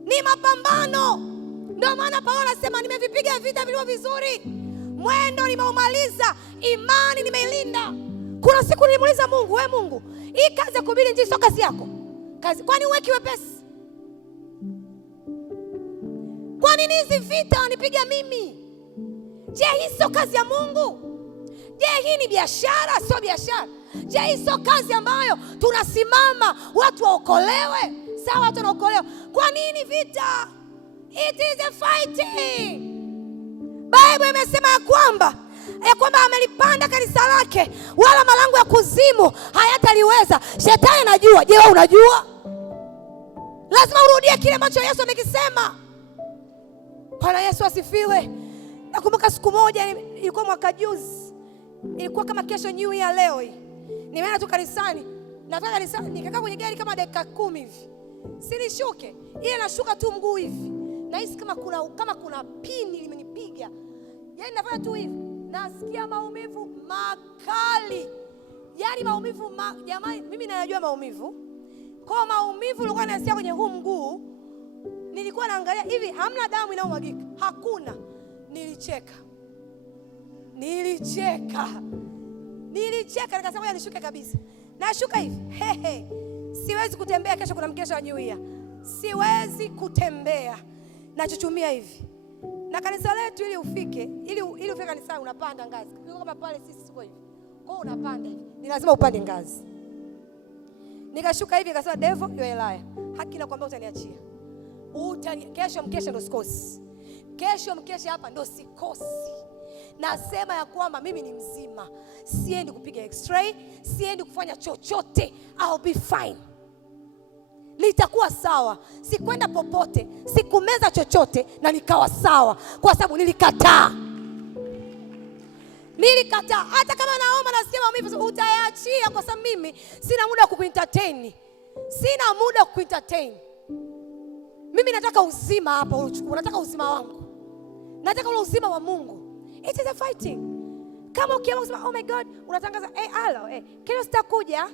Ni mapambano. Ndio maana Paulo anasema nimevipiga vita vilivyo vizuri. Mwendo nimeumaliza, imani nimeilinda. Kuna siku nilimuuliza Mungu, wewe Mungu, hii kazi ya kuhubiri injili sio kazi yako? Kazi kwani uweki wepesi? Kwa nini hizi vita wanipiga mimi? Je, hii sio kazi ya Mungu? Je, hii ni biashara? Sio biashara. Je, hii sio kazi ambayo tunasimama watu waokolewe? Sawa, watu wanaokolewa. Kwa nini vita? It is a fighting. Bible imesema ya kwamba amelipanda kanisa lake, wala malango ya kuzimu hayataliweza. Shetani anajua. Je, wewe unajua? Lazima urudie kile ambacho Yesu amekisema. Bwana Yesu asifiwe. Nakumbuka siku moja, ilikuwa mwaka juzi, ilikuwa kama kesho New Year leo hii. Nimeenda tu kanisani, natoka kanisani nikakaa kwenye gari kama dakika 10 hivi. Sinishuke. Ile nashuka tu mguu hivi. Nahisi kama kuna pini limenipiga. Yaani nafanya tu hivi, nasikia maumivu makali. Yaani maumivu jamani, mimi najua maumivu. Kwa maumivu nilikuwa nasikia kwenye huu mguu. Nilikuwa naangalia hivi, hamna damu inaomwagika. Hakuna. Nilicheka nikasema nishuke kabisa. Nashuka hivi. Siwezi kutembea kesho kuna mkesha wa New Year. Siwezi kutembea. Nachuchumia hivi. Na kanisa letu ili ufike, ili ufike kanisa unapanda ngazi. Kama pale sisi siko hivi. Kwa hiyo unapanda hivi. Ni lazima upande ngazi. Nikashuka hivi akasema devil you are a liar. Haki na kwambia utaniachia. Kesho mkesha ndo sikosi. Kesho mkesha hapa ndo sikosi. Nasema ya kwamba mimi ni mzima. Siendi kupiga x-ray, siendi kufanya chochote. I'll be fine. Nitakuwa sawa. Sikwenda popote, sikumeza chochote na nikawa sawa kwa sababu nilikataa. Hata kama naomba nasikia maumivu utayaachia kwa sababu mimi sina muda wa kuentertain. Mimi nataka uzima hapa uchukue. Nataka uzima wangu. Nataka ule uzima wa Mungu. It is a fighting. Kama ukiamua kusema oh my God, unatangaza hello, kesho sitakuja.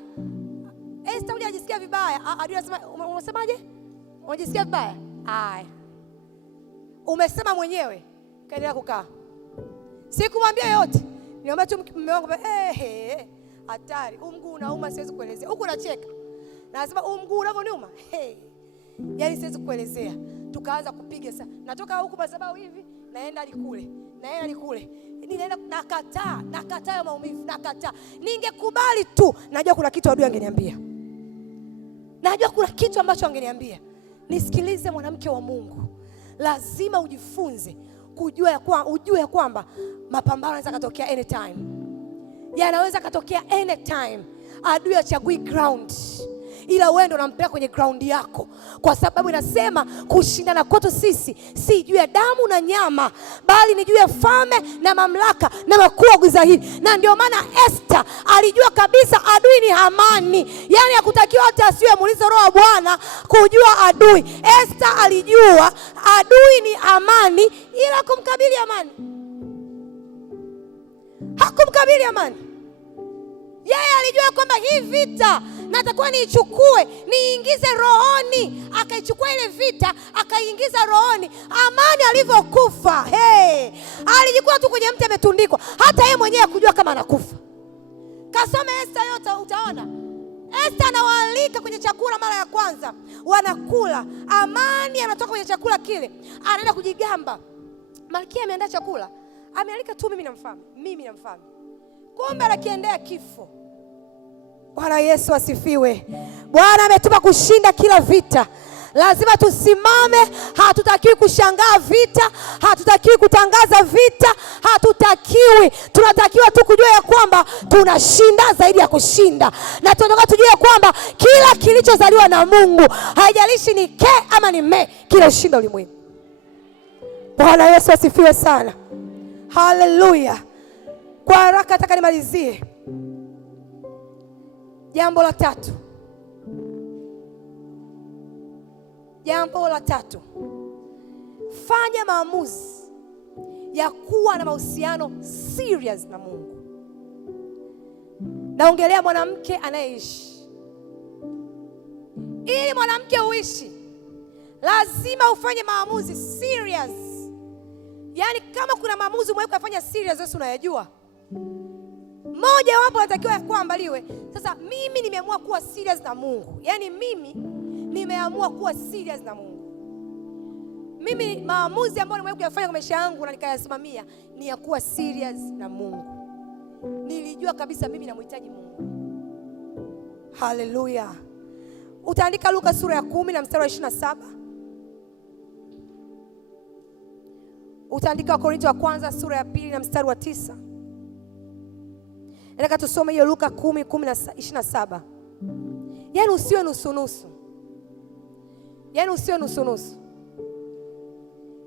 Sitakuja najisikia vibaya. Adui anasema unasemaje? Unajisikia vibaya? Umesema mwenyewe. Kaendelea kukaa. Sikumwambia yote. Niomba tu mume wangu hatari. Mguu unauma siwezi kuelezea. Huko unacheka. Na anasema mguu unavoniuma. Yaani siwezi kuelezea. Tukaanza kupiga sasa. Natoka huko kwa sababu hivi naenda likule. Ninaenda nakataa maumivu, nakataa. Ningekubali tu, najua kuna kitu adui angeniambia. Najua kuna kitu ambacho angeniambia. Nisikilize mwanamke wa Mungu. Lazima ujifunze ujue ya kwamba mapambano yanaweza kutokea anytime. Yanaweza kutokea anytime. Adui achagui ground. Ila wewe ndo unampeleka kwenye ground yako. Kwa sababu inasema kushindana kwetu sisi si juu ya damu na nyama, bali ni juu ya falme na mamlaka na makuu ya giza hili. Na ndio maana Esther alijua kabisa adui ni Hamani. Yaani hakutakiwa hata asiwe muulize roho wa Bwana kujua adui. Esther alijua adui ni Hamani, ila kumkabili Hamani. Hakumkabili Hamani. Yeye alijua kwamba hii vita natakuwa niichukue, niingize rohoni. Akaichukua ile vita, akaiingiza rohoni. Hamani alivyokufa, alijikuwa tu kwenye mti ametundikwa. Hata yeye mwenyewe kujua kama anakufa. Kasome Esther yote utaona. Esther anawaalika kwenye chakula mara ya kwanza. Wanakula. Hamani anatoka kwenye chakula kile. Anaenda kujigamba. Malkia ameandaa chakula. Amealika tu mimi namfahamu. Kumbe anakiendea kifo. Bwana Yesu asifiwe. Bwana ametupa kushinda kila vita. Lazima tusimame. Hatutakiwi kushangaa vita. Hatutakiwi kutangaza vita. Tunatakiwa tu kujua ya kwamba tunashinda zaidi ya kushinda. Na tunataka tujue ya kwamba kila kilichozaliwa na Mungu, haijalishi ni ke ama ni me, kila shinda ulimwengu. Bwana Yesu asifiwe sana. Hallelujah. Kwa haraka nataka nimalizie. Jambo la tatu. Fanya maamuzi ya kuwa na mahusiano serious na Mungu. Naongelea mwanamke anayeishi. Ili mwanamke uishi, lazima ufanye maamuzi serious. Yaani kama kuna maamuzi umeweka kufanya serious, wewe unayajua. Moja wapo natakiwa kuambaliwe. Sasa mimi nimeamua kuwa serious na Mungu. Yaani mimi nimeamua kuwa serious na Mungu. Mimi maamuzi ambayo nimeweza kuyafanya kwa maisha yangu na nikayasimamia ni ya kuwa serious na Mungu. Nilijua kabisa mimi namhitaji Mungu. Hallelujah. Utaandika Luka sura ya 10 na mstari wa 27. Utaandika Wakorintho wa kwanza sura ya 2 na mstari wa 9. Nataka tusome hiyo Luka 10 na 27. Yaani usiwe nusu-nusu.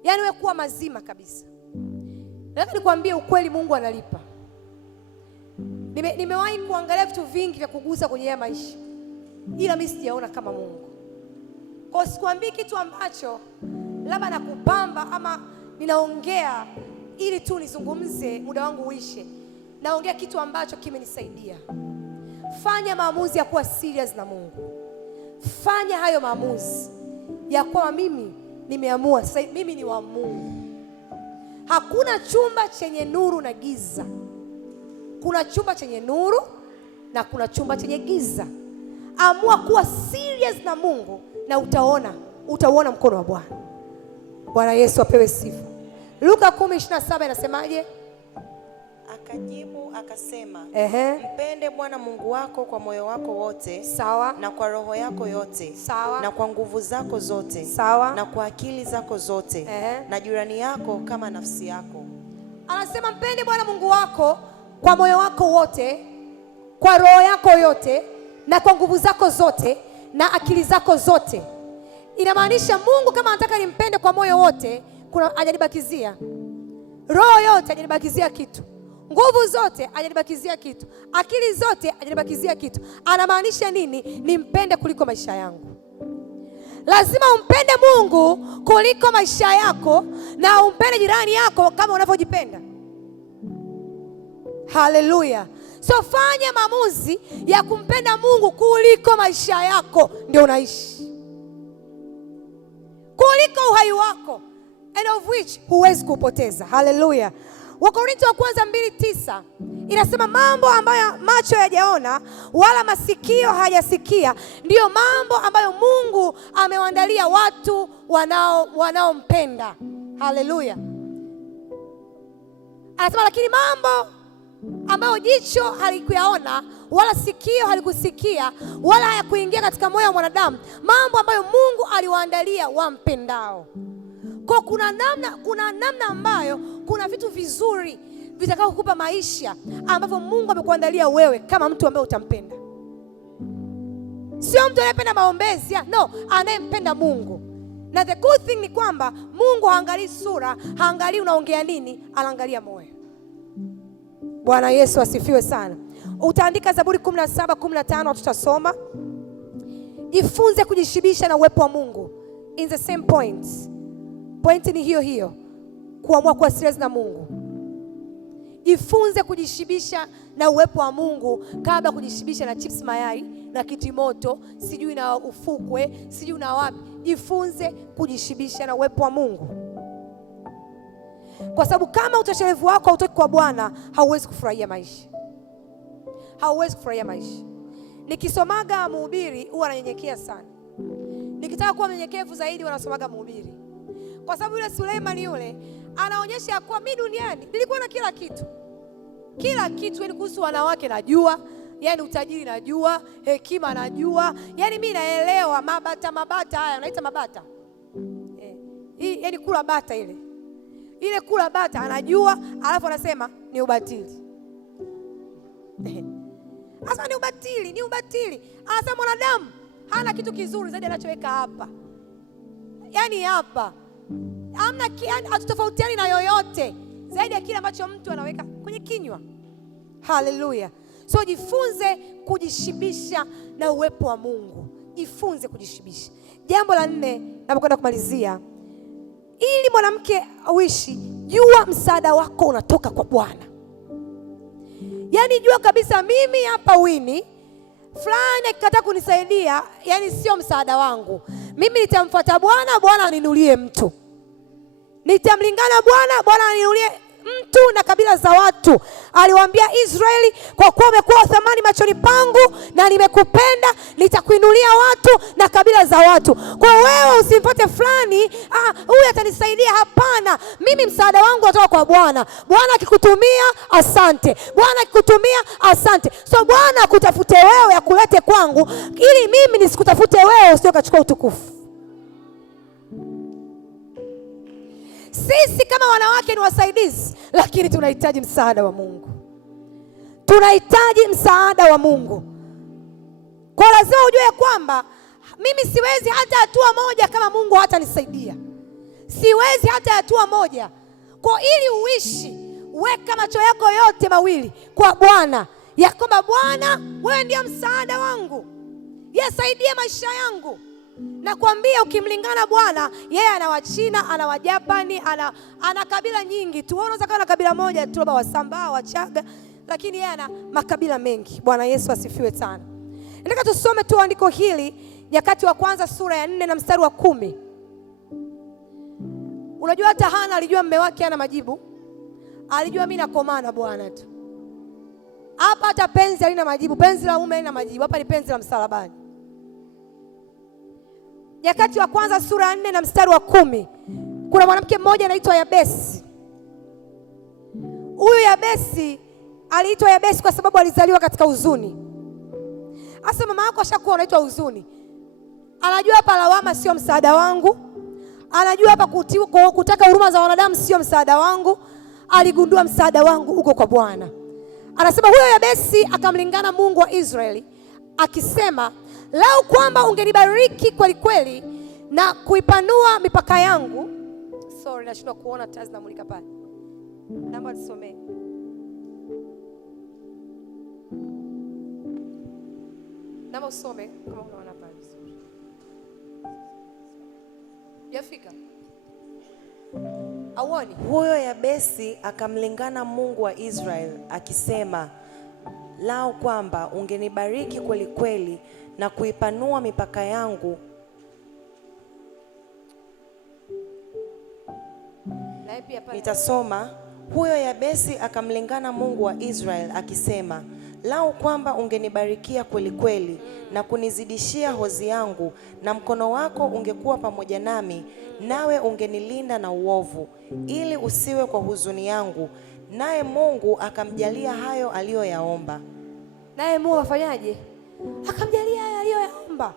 Yaani wewe kuwa mazima kabisa. Nataka nikwambie ukweli, Mungu analipa. Nimewahi kuangalia vitu vingi vya kugusa kwenye haya maisha, ila mimi sijaona kama Mungu. Kwa sikwambii kitu ambacho labda nakupamba ama ninaongea ili tu nizungumze muda wangu uishe. Naongea kitu ambacho kimenisaidia. Fanya maamuzi ya kuwa serious na Mungu. Fanya hayo maamuzi ya kuwa mimi nimeamua sasa mimi ni wa Mungu. Hakuna chumba chenye nuru na giza. Kuna chumba chenye nuru na kuna chumba chenye giza. amua kuwa serious na Mungu na utauona mkono wa Bwana. Bwana Yesu apewe sifa. Luka 10:27 inasemaje? Akajibu akasema, mpende Bwana Mungu wako kwa moyo wako wote, sawa, na kwa roho yako yote, sawa, na kwa nguvu zako zote, sawa, na kwa akili zako zote, na jirani yako kama nafsi yako. Anasema mpende Bwana Mungu wako kwa moyo wako wote, kwa roho yako yote, na kwa nguvu zako zote, na akili zako zote. Inamaanisha Mungu kama anataka nimpende kwa moyo wote, kuna hajanibakizia. Roho yote hajanibakizia kitu. Nguvu zote hajanibakizia kitu. Akili zote hajanibakizia kitu. Anamaanisha nini? Nimpende kuliko maisha yangu. Lazima umpende Mungu kuliko maisha yako, na umpende jirani yako kama unavyojipenda. Haleluya. So fanya maamuzi ya kumpenda Mungu kuliko maisha yako, ndio unaishi. Kuliko uhai wako, and of which huwezi kupoteza. Haleluya. Wakorintho wa kwanza 2:9 inasema mambo ambayo macho hayajaona wala masikio hayasikia ndiyo mambo ambayo Mungu amewaandalia watu wanaompenda. Haleluya. Anasema lakini mambo ambayo jicho halikuyaona wala sikio halikusikia wala hayakuingia katika moyo wa mwanadamu, mambo ambayo Mungu aliwaandalia wampendao. Kwa kuna namna ambayo kuna vitu vizuri vitakao kukupa maisha ambavyo Mungu amekuandalia wewe kama mtu ambaye utampenda. Sio mtu anayependa maombezi, no, anayempenda Mungu. Na the good thing ni kwamba Mungu haangalii sura, haangalii unaongea nini, anaangalia moyo. Bwana Yesu asifiwe sana. Utaandika Zaburi 17:15 tutasoma. Jifunze kujishibisha na uwepo wa Mungu. In the same point. Point ni hiyo. Kuamua kuwa serious na Mungu. Jifunze kujishibisha na uwepo wa Mungu kabla kujishibisha na chips mayai na kitimoto, sijui na ufukwe, sijui na wapi. Jifunze kujishibisha na uwepo wa Mungu. Kwa sababu kama utoshelevu wako hautoki kwa Bwana, hauwezi kufurahia maisha. Hauwezi kufurahia maisha. Nikisomaga Mhubiri huwa nanyenyekea sana. Nikitaka kuwa mnyenyekevu zaidi wanasomaga Mhubiri. Kwa sababu yule Suleiman yule anaonyesha ya kuwa mimi duniani nilikuwa na kila kitu. Kila kitu, yani kuhusu wanawake najua, yani utajiri najua, hekima najua, yani mimi naelewa mabata haya, unaita mabata. Yani kula bata ile kula bata anajua, alafu anasema ni ubatili. Asa ni ubatili. Asa mwanadamu hana kitu kizuri zaidi anachoweka hapa. Yani hapa hamna, hatutofautiani na yoyote zaidi ya kile ambacho mtu anaweka kwenye kinywa. Haleluya. So jifunze kujishibisha na uwepo wa Mungu. Jifunze kujishibisha. Jambo la 4 napokwenda kumalizia. Ili mwanamke uishi, jua msaada wako unatoka kwa Bwana. Yani jua kabisa mimi hapa Winnie fulani akikataa kunisaidia, yani sio msaada wangu. Mimi nitamfuata Bwana, Bwana aninulie mtu. Nitamlingana Bwana, Bwana aninulie mtu na kabila za watu. Aliwaambia Israeli, kwa kuwa umekuwa thamani machoni pangu na nimekupenda, nitakuinulia watu na kabila za watu. Kwa wewe usimfuate fulani, huyu atanisaidia. Hapana, mimi msaada wangu unatoka kwa Bwana. Bwana akikutumia, asante. Bwana akikutumia, asante. So Bwana akutafute wewe, akulete kwangu, ili mimi nisikutafute wewe usije ukachukua utukufu. Sisi kama wanawake ni wasaidizi, lakini tunahitaji msaada wa Mungu. Tunahitaji msaada wa Mungu. Kwa lazima ujue kwamba mimi siwezi hata hatua moja kama Mungu hatanisaidia. Siwezi hata hatua moja. Kwa ili uishi, weka macho yako yote mawili kwa Bwana, ya kwamba Bwana, wewe ndiye msaada wangu. Yasaidie maisha yangu. Nakwambia ukimlingana Bwana, yeye ana Wachina, ana Wajapani, ana kabila nyingi tu. Unaweza kuwa na kabila moja tu, Wasambaa, Wachaga, lakini yeye ana makabila mengi. Bwana Yesu asifiwe sana. Nataka tusome tu andiko hili, Nyakati wa kwanza sura ya 4 na mstari wa 10. Unajua hata Hana alijua mume wake hana majibu. Alijua mimi nakomaa na Bwana tu. Hapa hata penzi halina majibu, penzi la mume halina majibu. Hapa ni penzi la msalabani. Nyakati wa kwanza sura 4 na mstari wa 10. Kuna mwanamke mmoja anaitwa Yabesi. Huyu Yabesi aliitwa Yabesi kwa sababu alizaliwa katika huzuni. Asa mama yako ashakuwa anaitwa huzuni. Anajua hapa lawama sio msaada wangu. Anajua hapa kutaka huruma za wanadamu sio msaada wangu. Aligundua msaada wangu uko kwa Bwana. Anasema huyo Yabesi akamlingana Mungu wa Israeli akisema, lau kwamba ungenibariki kweli kweli na kuipanua mipaka yangu. Sorry, nashindwa kuona taa zinamulika pale. Naomba nisomee. Naomba usome kama unaona pale. Yafika. Awoni. Huyo Yabesi akamlingana Mungu wa Israeli akisema, lao kwamba ungenibariki kweli kweli na kuipanua mipaka yangu. Nitasoma. Huyo Yabesi akamlingana Mungu wa Israeli akisema, lao kwamba ungenibarikia kweli kweli na kunizidishia hozi yangu, na mkono wako ungekuwa pamoja nami, nawe ungenilinda na uovu, ili usiwe kwa huzuni yangu. Naye Mungu akamjalia hayo aliyoyaomba. Naye Mungu afanyaje? Akamjalia hayo aliyoyaomba.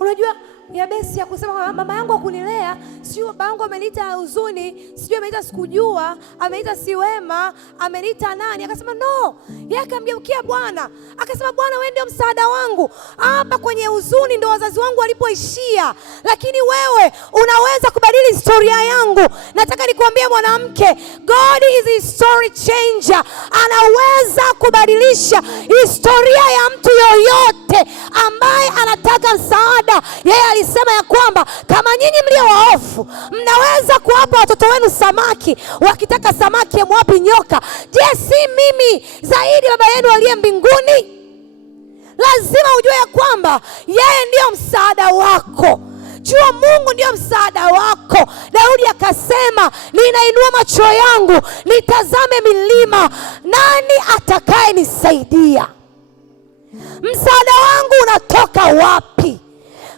Unajua Yabesi ya kusema mama yangu akunilea, sio baba yangu ameniita huzuni, sio ameniita sikujua, ameniita siwema, ameniita nani? Akasema no. Yeye akamgeukia Bwana. Akasema Bwana, wewe ndio msaada wangu. Hapa kwenye huzuni ndio wazazi wangu walipoishia, lakini wewe unaweza kubadili historia yangu. Nataka nikwambie mwanamke, God is a story changer. Anaweza kubadilisha historia ya mtu yoyote ambaye anataka msaada. Yeye alisema ya kwamba kama nyinyi mlio waovu mnaweza kuwapa watoto wenu samaki, wakitaka samaki amwapi nyoka, je, si mimi zaidi baba yenu aliye mbinguni? Lazima ujue ya kwamba yeye ndiyo msaada wako. Jua Mungu ndiyo msaada wako. Daudi akasema, ninainua macho yangu nitazame milima, nani atakaye nisaidia? Msaada wangu unatoka wapi?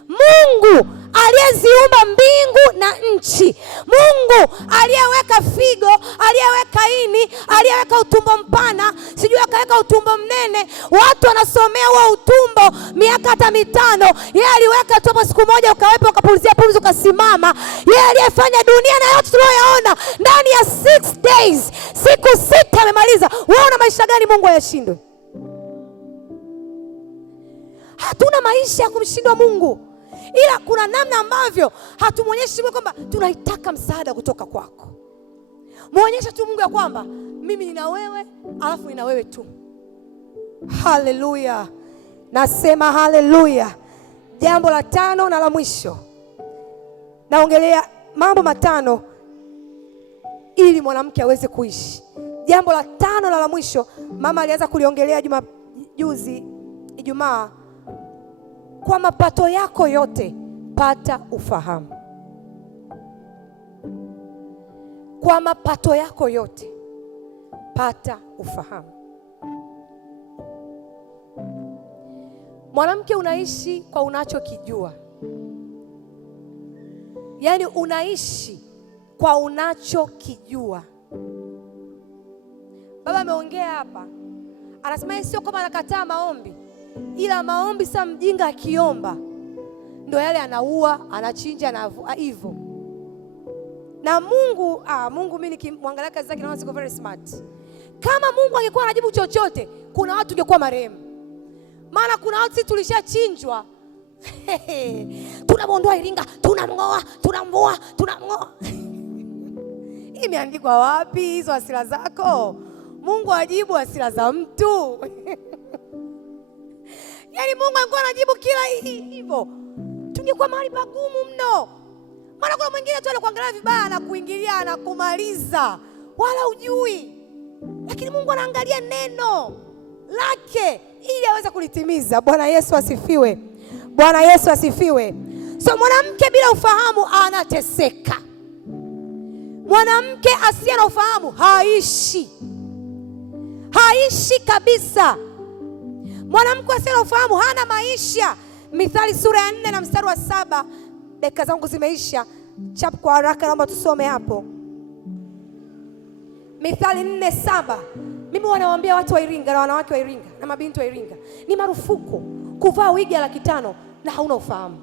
Mungu aliyeziumba mbingu na nchi. Mungu aliyeweka figo, aliyeweka ini, aliyeweka utumbo mpana, sijui akaweka utumbo mnene. Watu wanasomea huo utumbo miaka hata 5. Yeye aliweka tu hapo, siku moja ukawepo, ukapulizia pumzi, ukasimama. Yeye aliyefanya dunia na yote tunayoyaona ndani ya 6 days, siku 6 amemaliza. Wewe una maisha gani Mungu ayashindwe? Hatuna maisha ya kumshindwa Mungu. Ila kuna namna ambavyo hatumuonyeshi Mungu kwamba tunaitaka msaada kutoka kwako. Muonyesha tu Mungu ya kwamba mimi nina wewe, alafu nina wewe tu. Haleluya. Nasema haleluya. Jambo la 5 na la mwisho. Naongelea mambo 5 ili mwanamke aweze kuishi. Jambo la 5 na la mwisho, mama alianza kuliongelea Ijumaa. Kwa mapato yako yote pata ufahamu. Kwa mapato yako yote pata ufahamu. Mwanamke, unaishi kwa unachokijua. Yaani unaishi kwa unachokijua. Baba ameongea hapa. Anasema sio kama anakataa maombi, ila maombi saa mjinga akiomba ndio yale anaua, anachinja na hivyo. Na Mungu mimi nikimwangalia kazi zake naona siko very smart. Kama Mungu angekuwa anajibu chochote, kuna watu ungekuwa marehemu. Maana kuna watu sisi tulishachinjwa. Tunamwondoa Iringa, tunamngoa, tunamboa, tunamngoa. Imeandikwa wapi hizo hasira zako? Mungu ajibu hasira za mtu. Yaani Mungu angekuwa anajibu kila hivyo, tungekuwa mahali pagumu mno. Maana kuna mwingine tu anakuangalia vibaya na kuingilia na kumaliza, wala ujui. Lakini Mungu anaangalia neno lake ili aweze kulitimiza. Bwana Yesu asifiwe. Bwana Yesu asifiwe. So mwanamke bila ufahamu anateseka. Mwanamke asiye na ufahamu haishi kabisa. Mwanamke asiye na ufahamu hana maisha. Mithali sura ya 4 na mstari wa 7, dakika zangu zimeisha. Chap kwa haraka, naomba tusome hapo Mithali 4:7. Mimi wanawaambia watu wa Iringa na wanawake wa Iringa na mabinti wa Iringa, ni marufuku kuvaa wigi ya 500 na hauna ufahamu.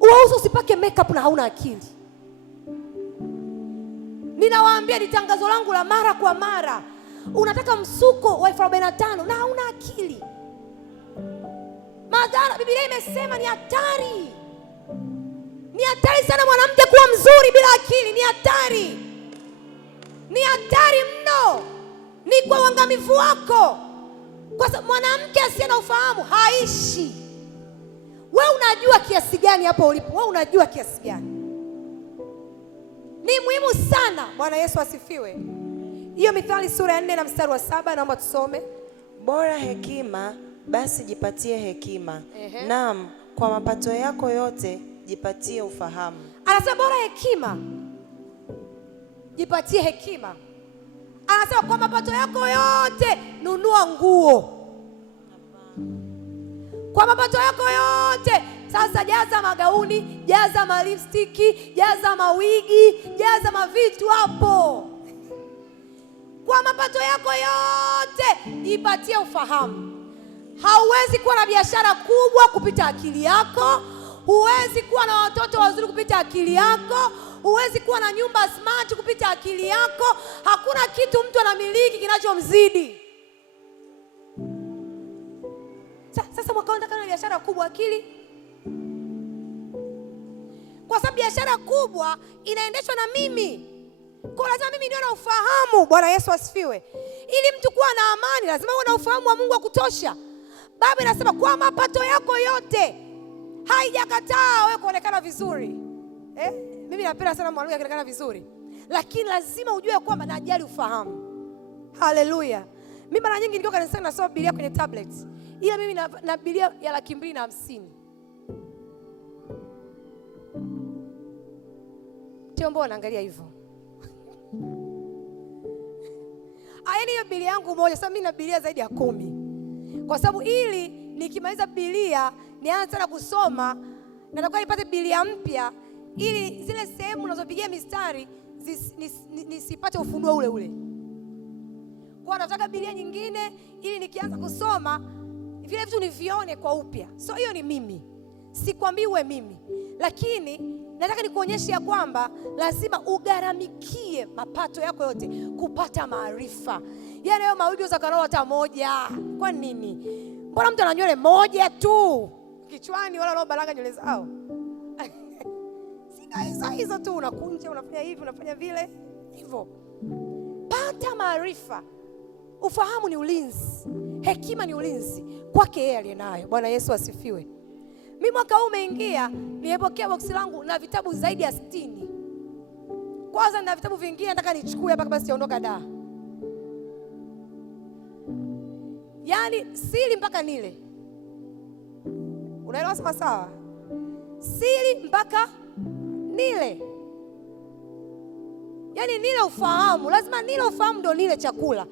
Uwauzo usipake makeup na hauna akili. Ninawaambia, ni tangazo langu la mara kwa mara. Unataka msuko wa 45 na hauna akili. Madhara, Biblia imesema ni hatari. Ni hatari sana mwanamke kuwa mzuri bila akili. Ni hatari. Ni hatari mno. Ni kwa uangamivu wako. Kwa sababu mwanamke asiye na ufahamu haishi. Wewe unajua kiasi gani hapo ulipo? Wewe unajua kiasi gani? Ni muhimu sana. Bwana Yesu asifiwe. Hiyo Mithali sura ya 4 na mstari wa 7, naomba tusome. Bora hekima, basi jipatie hekima. Naam, kwa mapato yako yote jipatie ufahamu. Anasema bora hekima, jipatie hekima. Anasema kwa mapato yako yote nunua nguo. Kwa mapato yako yote sasa jaza magauni, jaza malipstiki, jaza mawigi, jaza mavitu hapo. Kwa mapato yako yote jipatie ufahamu. Hauwezi kuwa na biashara kubwa kupita akili yako. Huwezi kuwa na watoto wazuri kupita akili yako. Huwezi kuwa na nyumba smart kupita akili yako. Hakuna kitu mtu anamiliki kinachomzidi. Sasa mwaka unataka na biashara kubwa, akili? Kwa sababu biashara kubwa inaendeshwa na mimi. Kwa lazima mimi niwe na ufahamu. Bwana Yesu asifiwe. Ili mtu kuwa na amani lazima uwe na ufahamu wa Mungu wa kutosha. Baba inasema kwa mapato yako yote. Haijakataa wewe kuonekana vizuri. Mimi napenda sana mwanamke akionekana vizuri. Lakini lazima ujue kwamba najali ufahamu. Haleluya. Mimi mara nyingi nilikuwa kanisani nasoma Biblia kwenye tablet. Ila mimi na Biblia ya 250. Tiombo naangalia hivyo. Yaani hiyo Biblia yangu moja, sasa mimi na Biblia zaidi ya 10. Kwa sababu ili nikimaliza Biblia nianze tena kusoma, nataka nipate Biblia mpya ili zile sehemu unazopigia mistari nisipate ufunuo ule ule. Kwa nataka Biblia nyingine ili nikianza kusoma vile vitu nivione kwa upya. So hiyo ni mimi. Sikwambii uwe mimi. Lakini nataka nikuonyeshe ya kwamba lazima ugaramikie mapato yako yote kupata maarifa. Yaani leo mawigi uzakanao hata moja. Kwa nini? Mbona mtu ana nywele moja tu kichwani, wala anaobalaga nywele zao? Sina hizo tu, unakunja, unafanya hivi, unafanya vile. Hivyo. Pata maarifa. Ufahamu ni ulinzi. Hekima ni ulinzi kwake yeye aliyenayo. Bwana Yesu asifiwe. Mimi mwaka huu umeingia, nimepokea boksi langu na vitabu zaidi ya 60. Kwanza nina vitabu vingine nataka nichukue hapa kabla sijaondoka Dar. Yaani siri mpaka nile. Unaelewa sawa sawa? Siri mpaka nile. Yaani nile ufahamu, lazima nile ufahamu ndio nile chakula.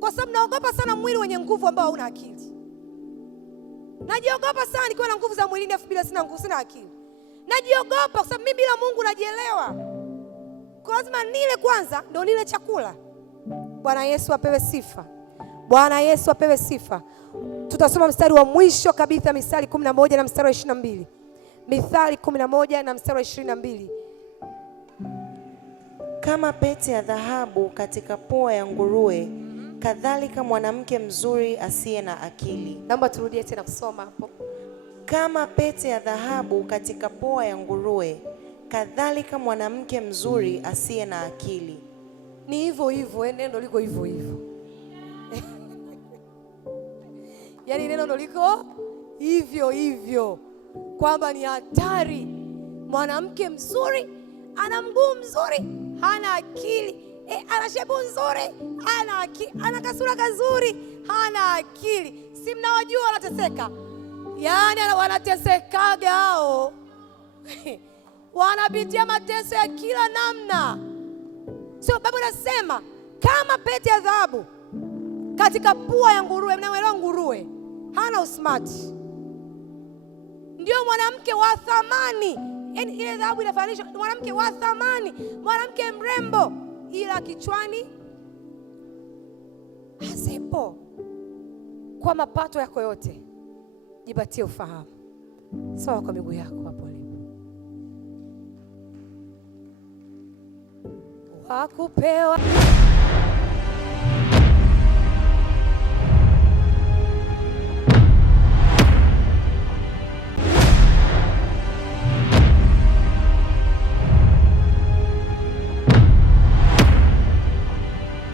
Kwa sababu naogopa sana mwili wenye nguvu ambao hauna akili. Najiogopa sana nikiwa na nguvu za mwilini afu bila sina nguvu, sina akili. Najiogopa kwa sababu mimi bila Mungu najielewa. Kwa lazima nile kwanza ndio nile chakula. Bwana Yesu apewe sifa. Bwana Yesu apewe sifa. Tutasoma mstari wa mwisho kabisa, Mithali 11 na mstari wa 22. Mithali 11 na mstari wa 22. Kama pete ya dhahabu katika pua ya nguruwe, kadhalika mwanamke mzuri asiye na akili. Naomba turudie tena kusoma hapo. Kama pete ya dhahabu katika pua ya nguruwe, kadhalika mwanamke mzuri asiye na akili. Ni hivyo hivyo, neno liko hivyo hivyo. Yaani neno liko hivyo hivyo. Kwamba ni hatari. Mwanamke mzuri, ana mguu mzuri, hana akili. Ana shepu nzuri, hana akili. Ana kasura kazuri, hana akili. Si mnawajua wanateseka? Yaani wanatesekaga hao. Wanapitia mateso ya kila namna. Sio Biblia inasema kama pete ya dhahabu katika pua ya nguruwe. Mnaelewa nguruwe hana usmart. Ndio mwanamke mwanamke wa thamani. Yaani ile dhahabu inafananishwa mwanamke wa thamani, mwanamke mrembo, ila kichwani hazipo. Kwa mapato yako yote jipatie ufahamu. Sawa, kwa miguu yako hapo ulipo. Wakupewa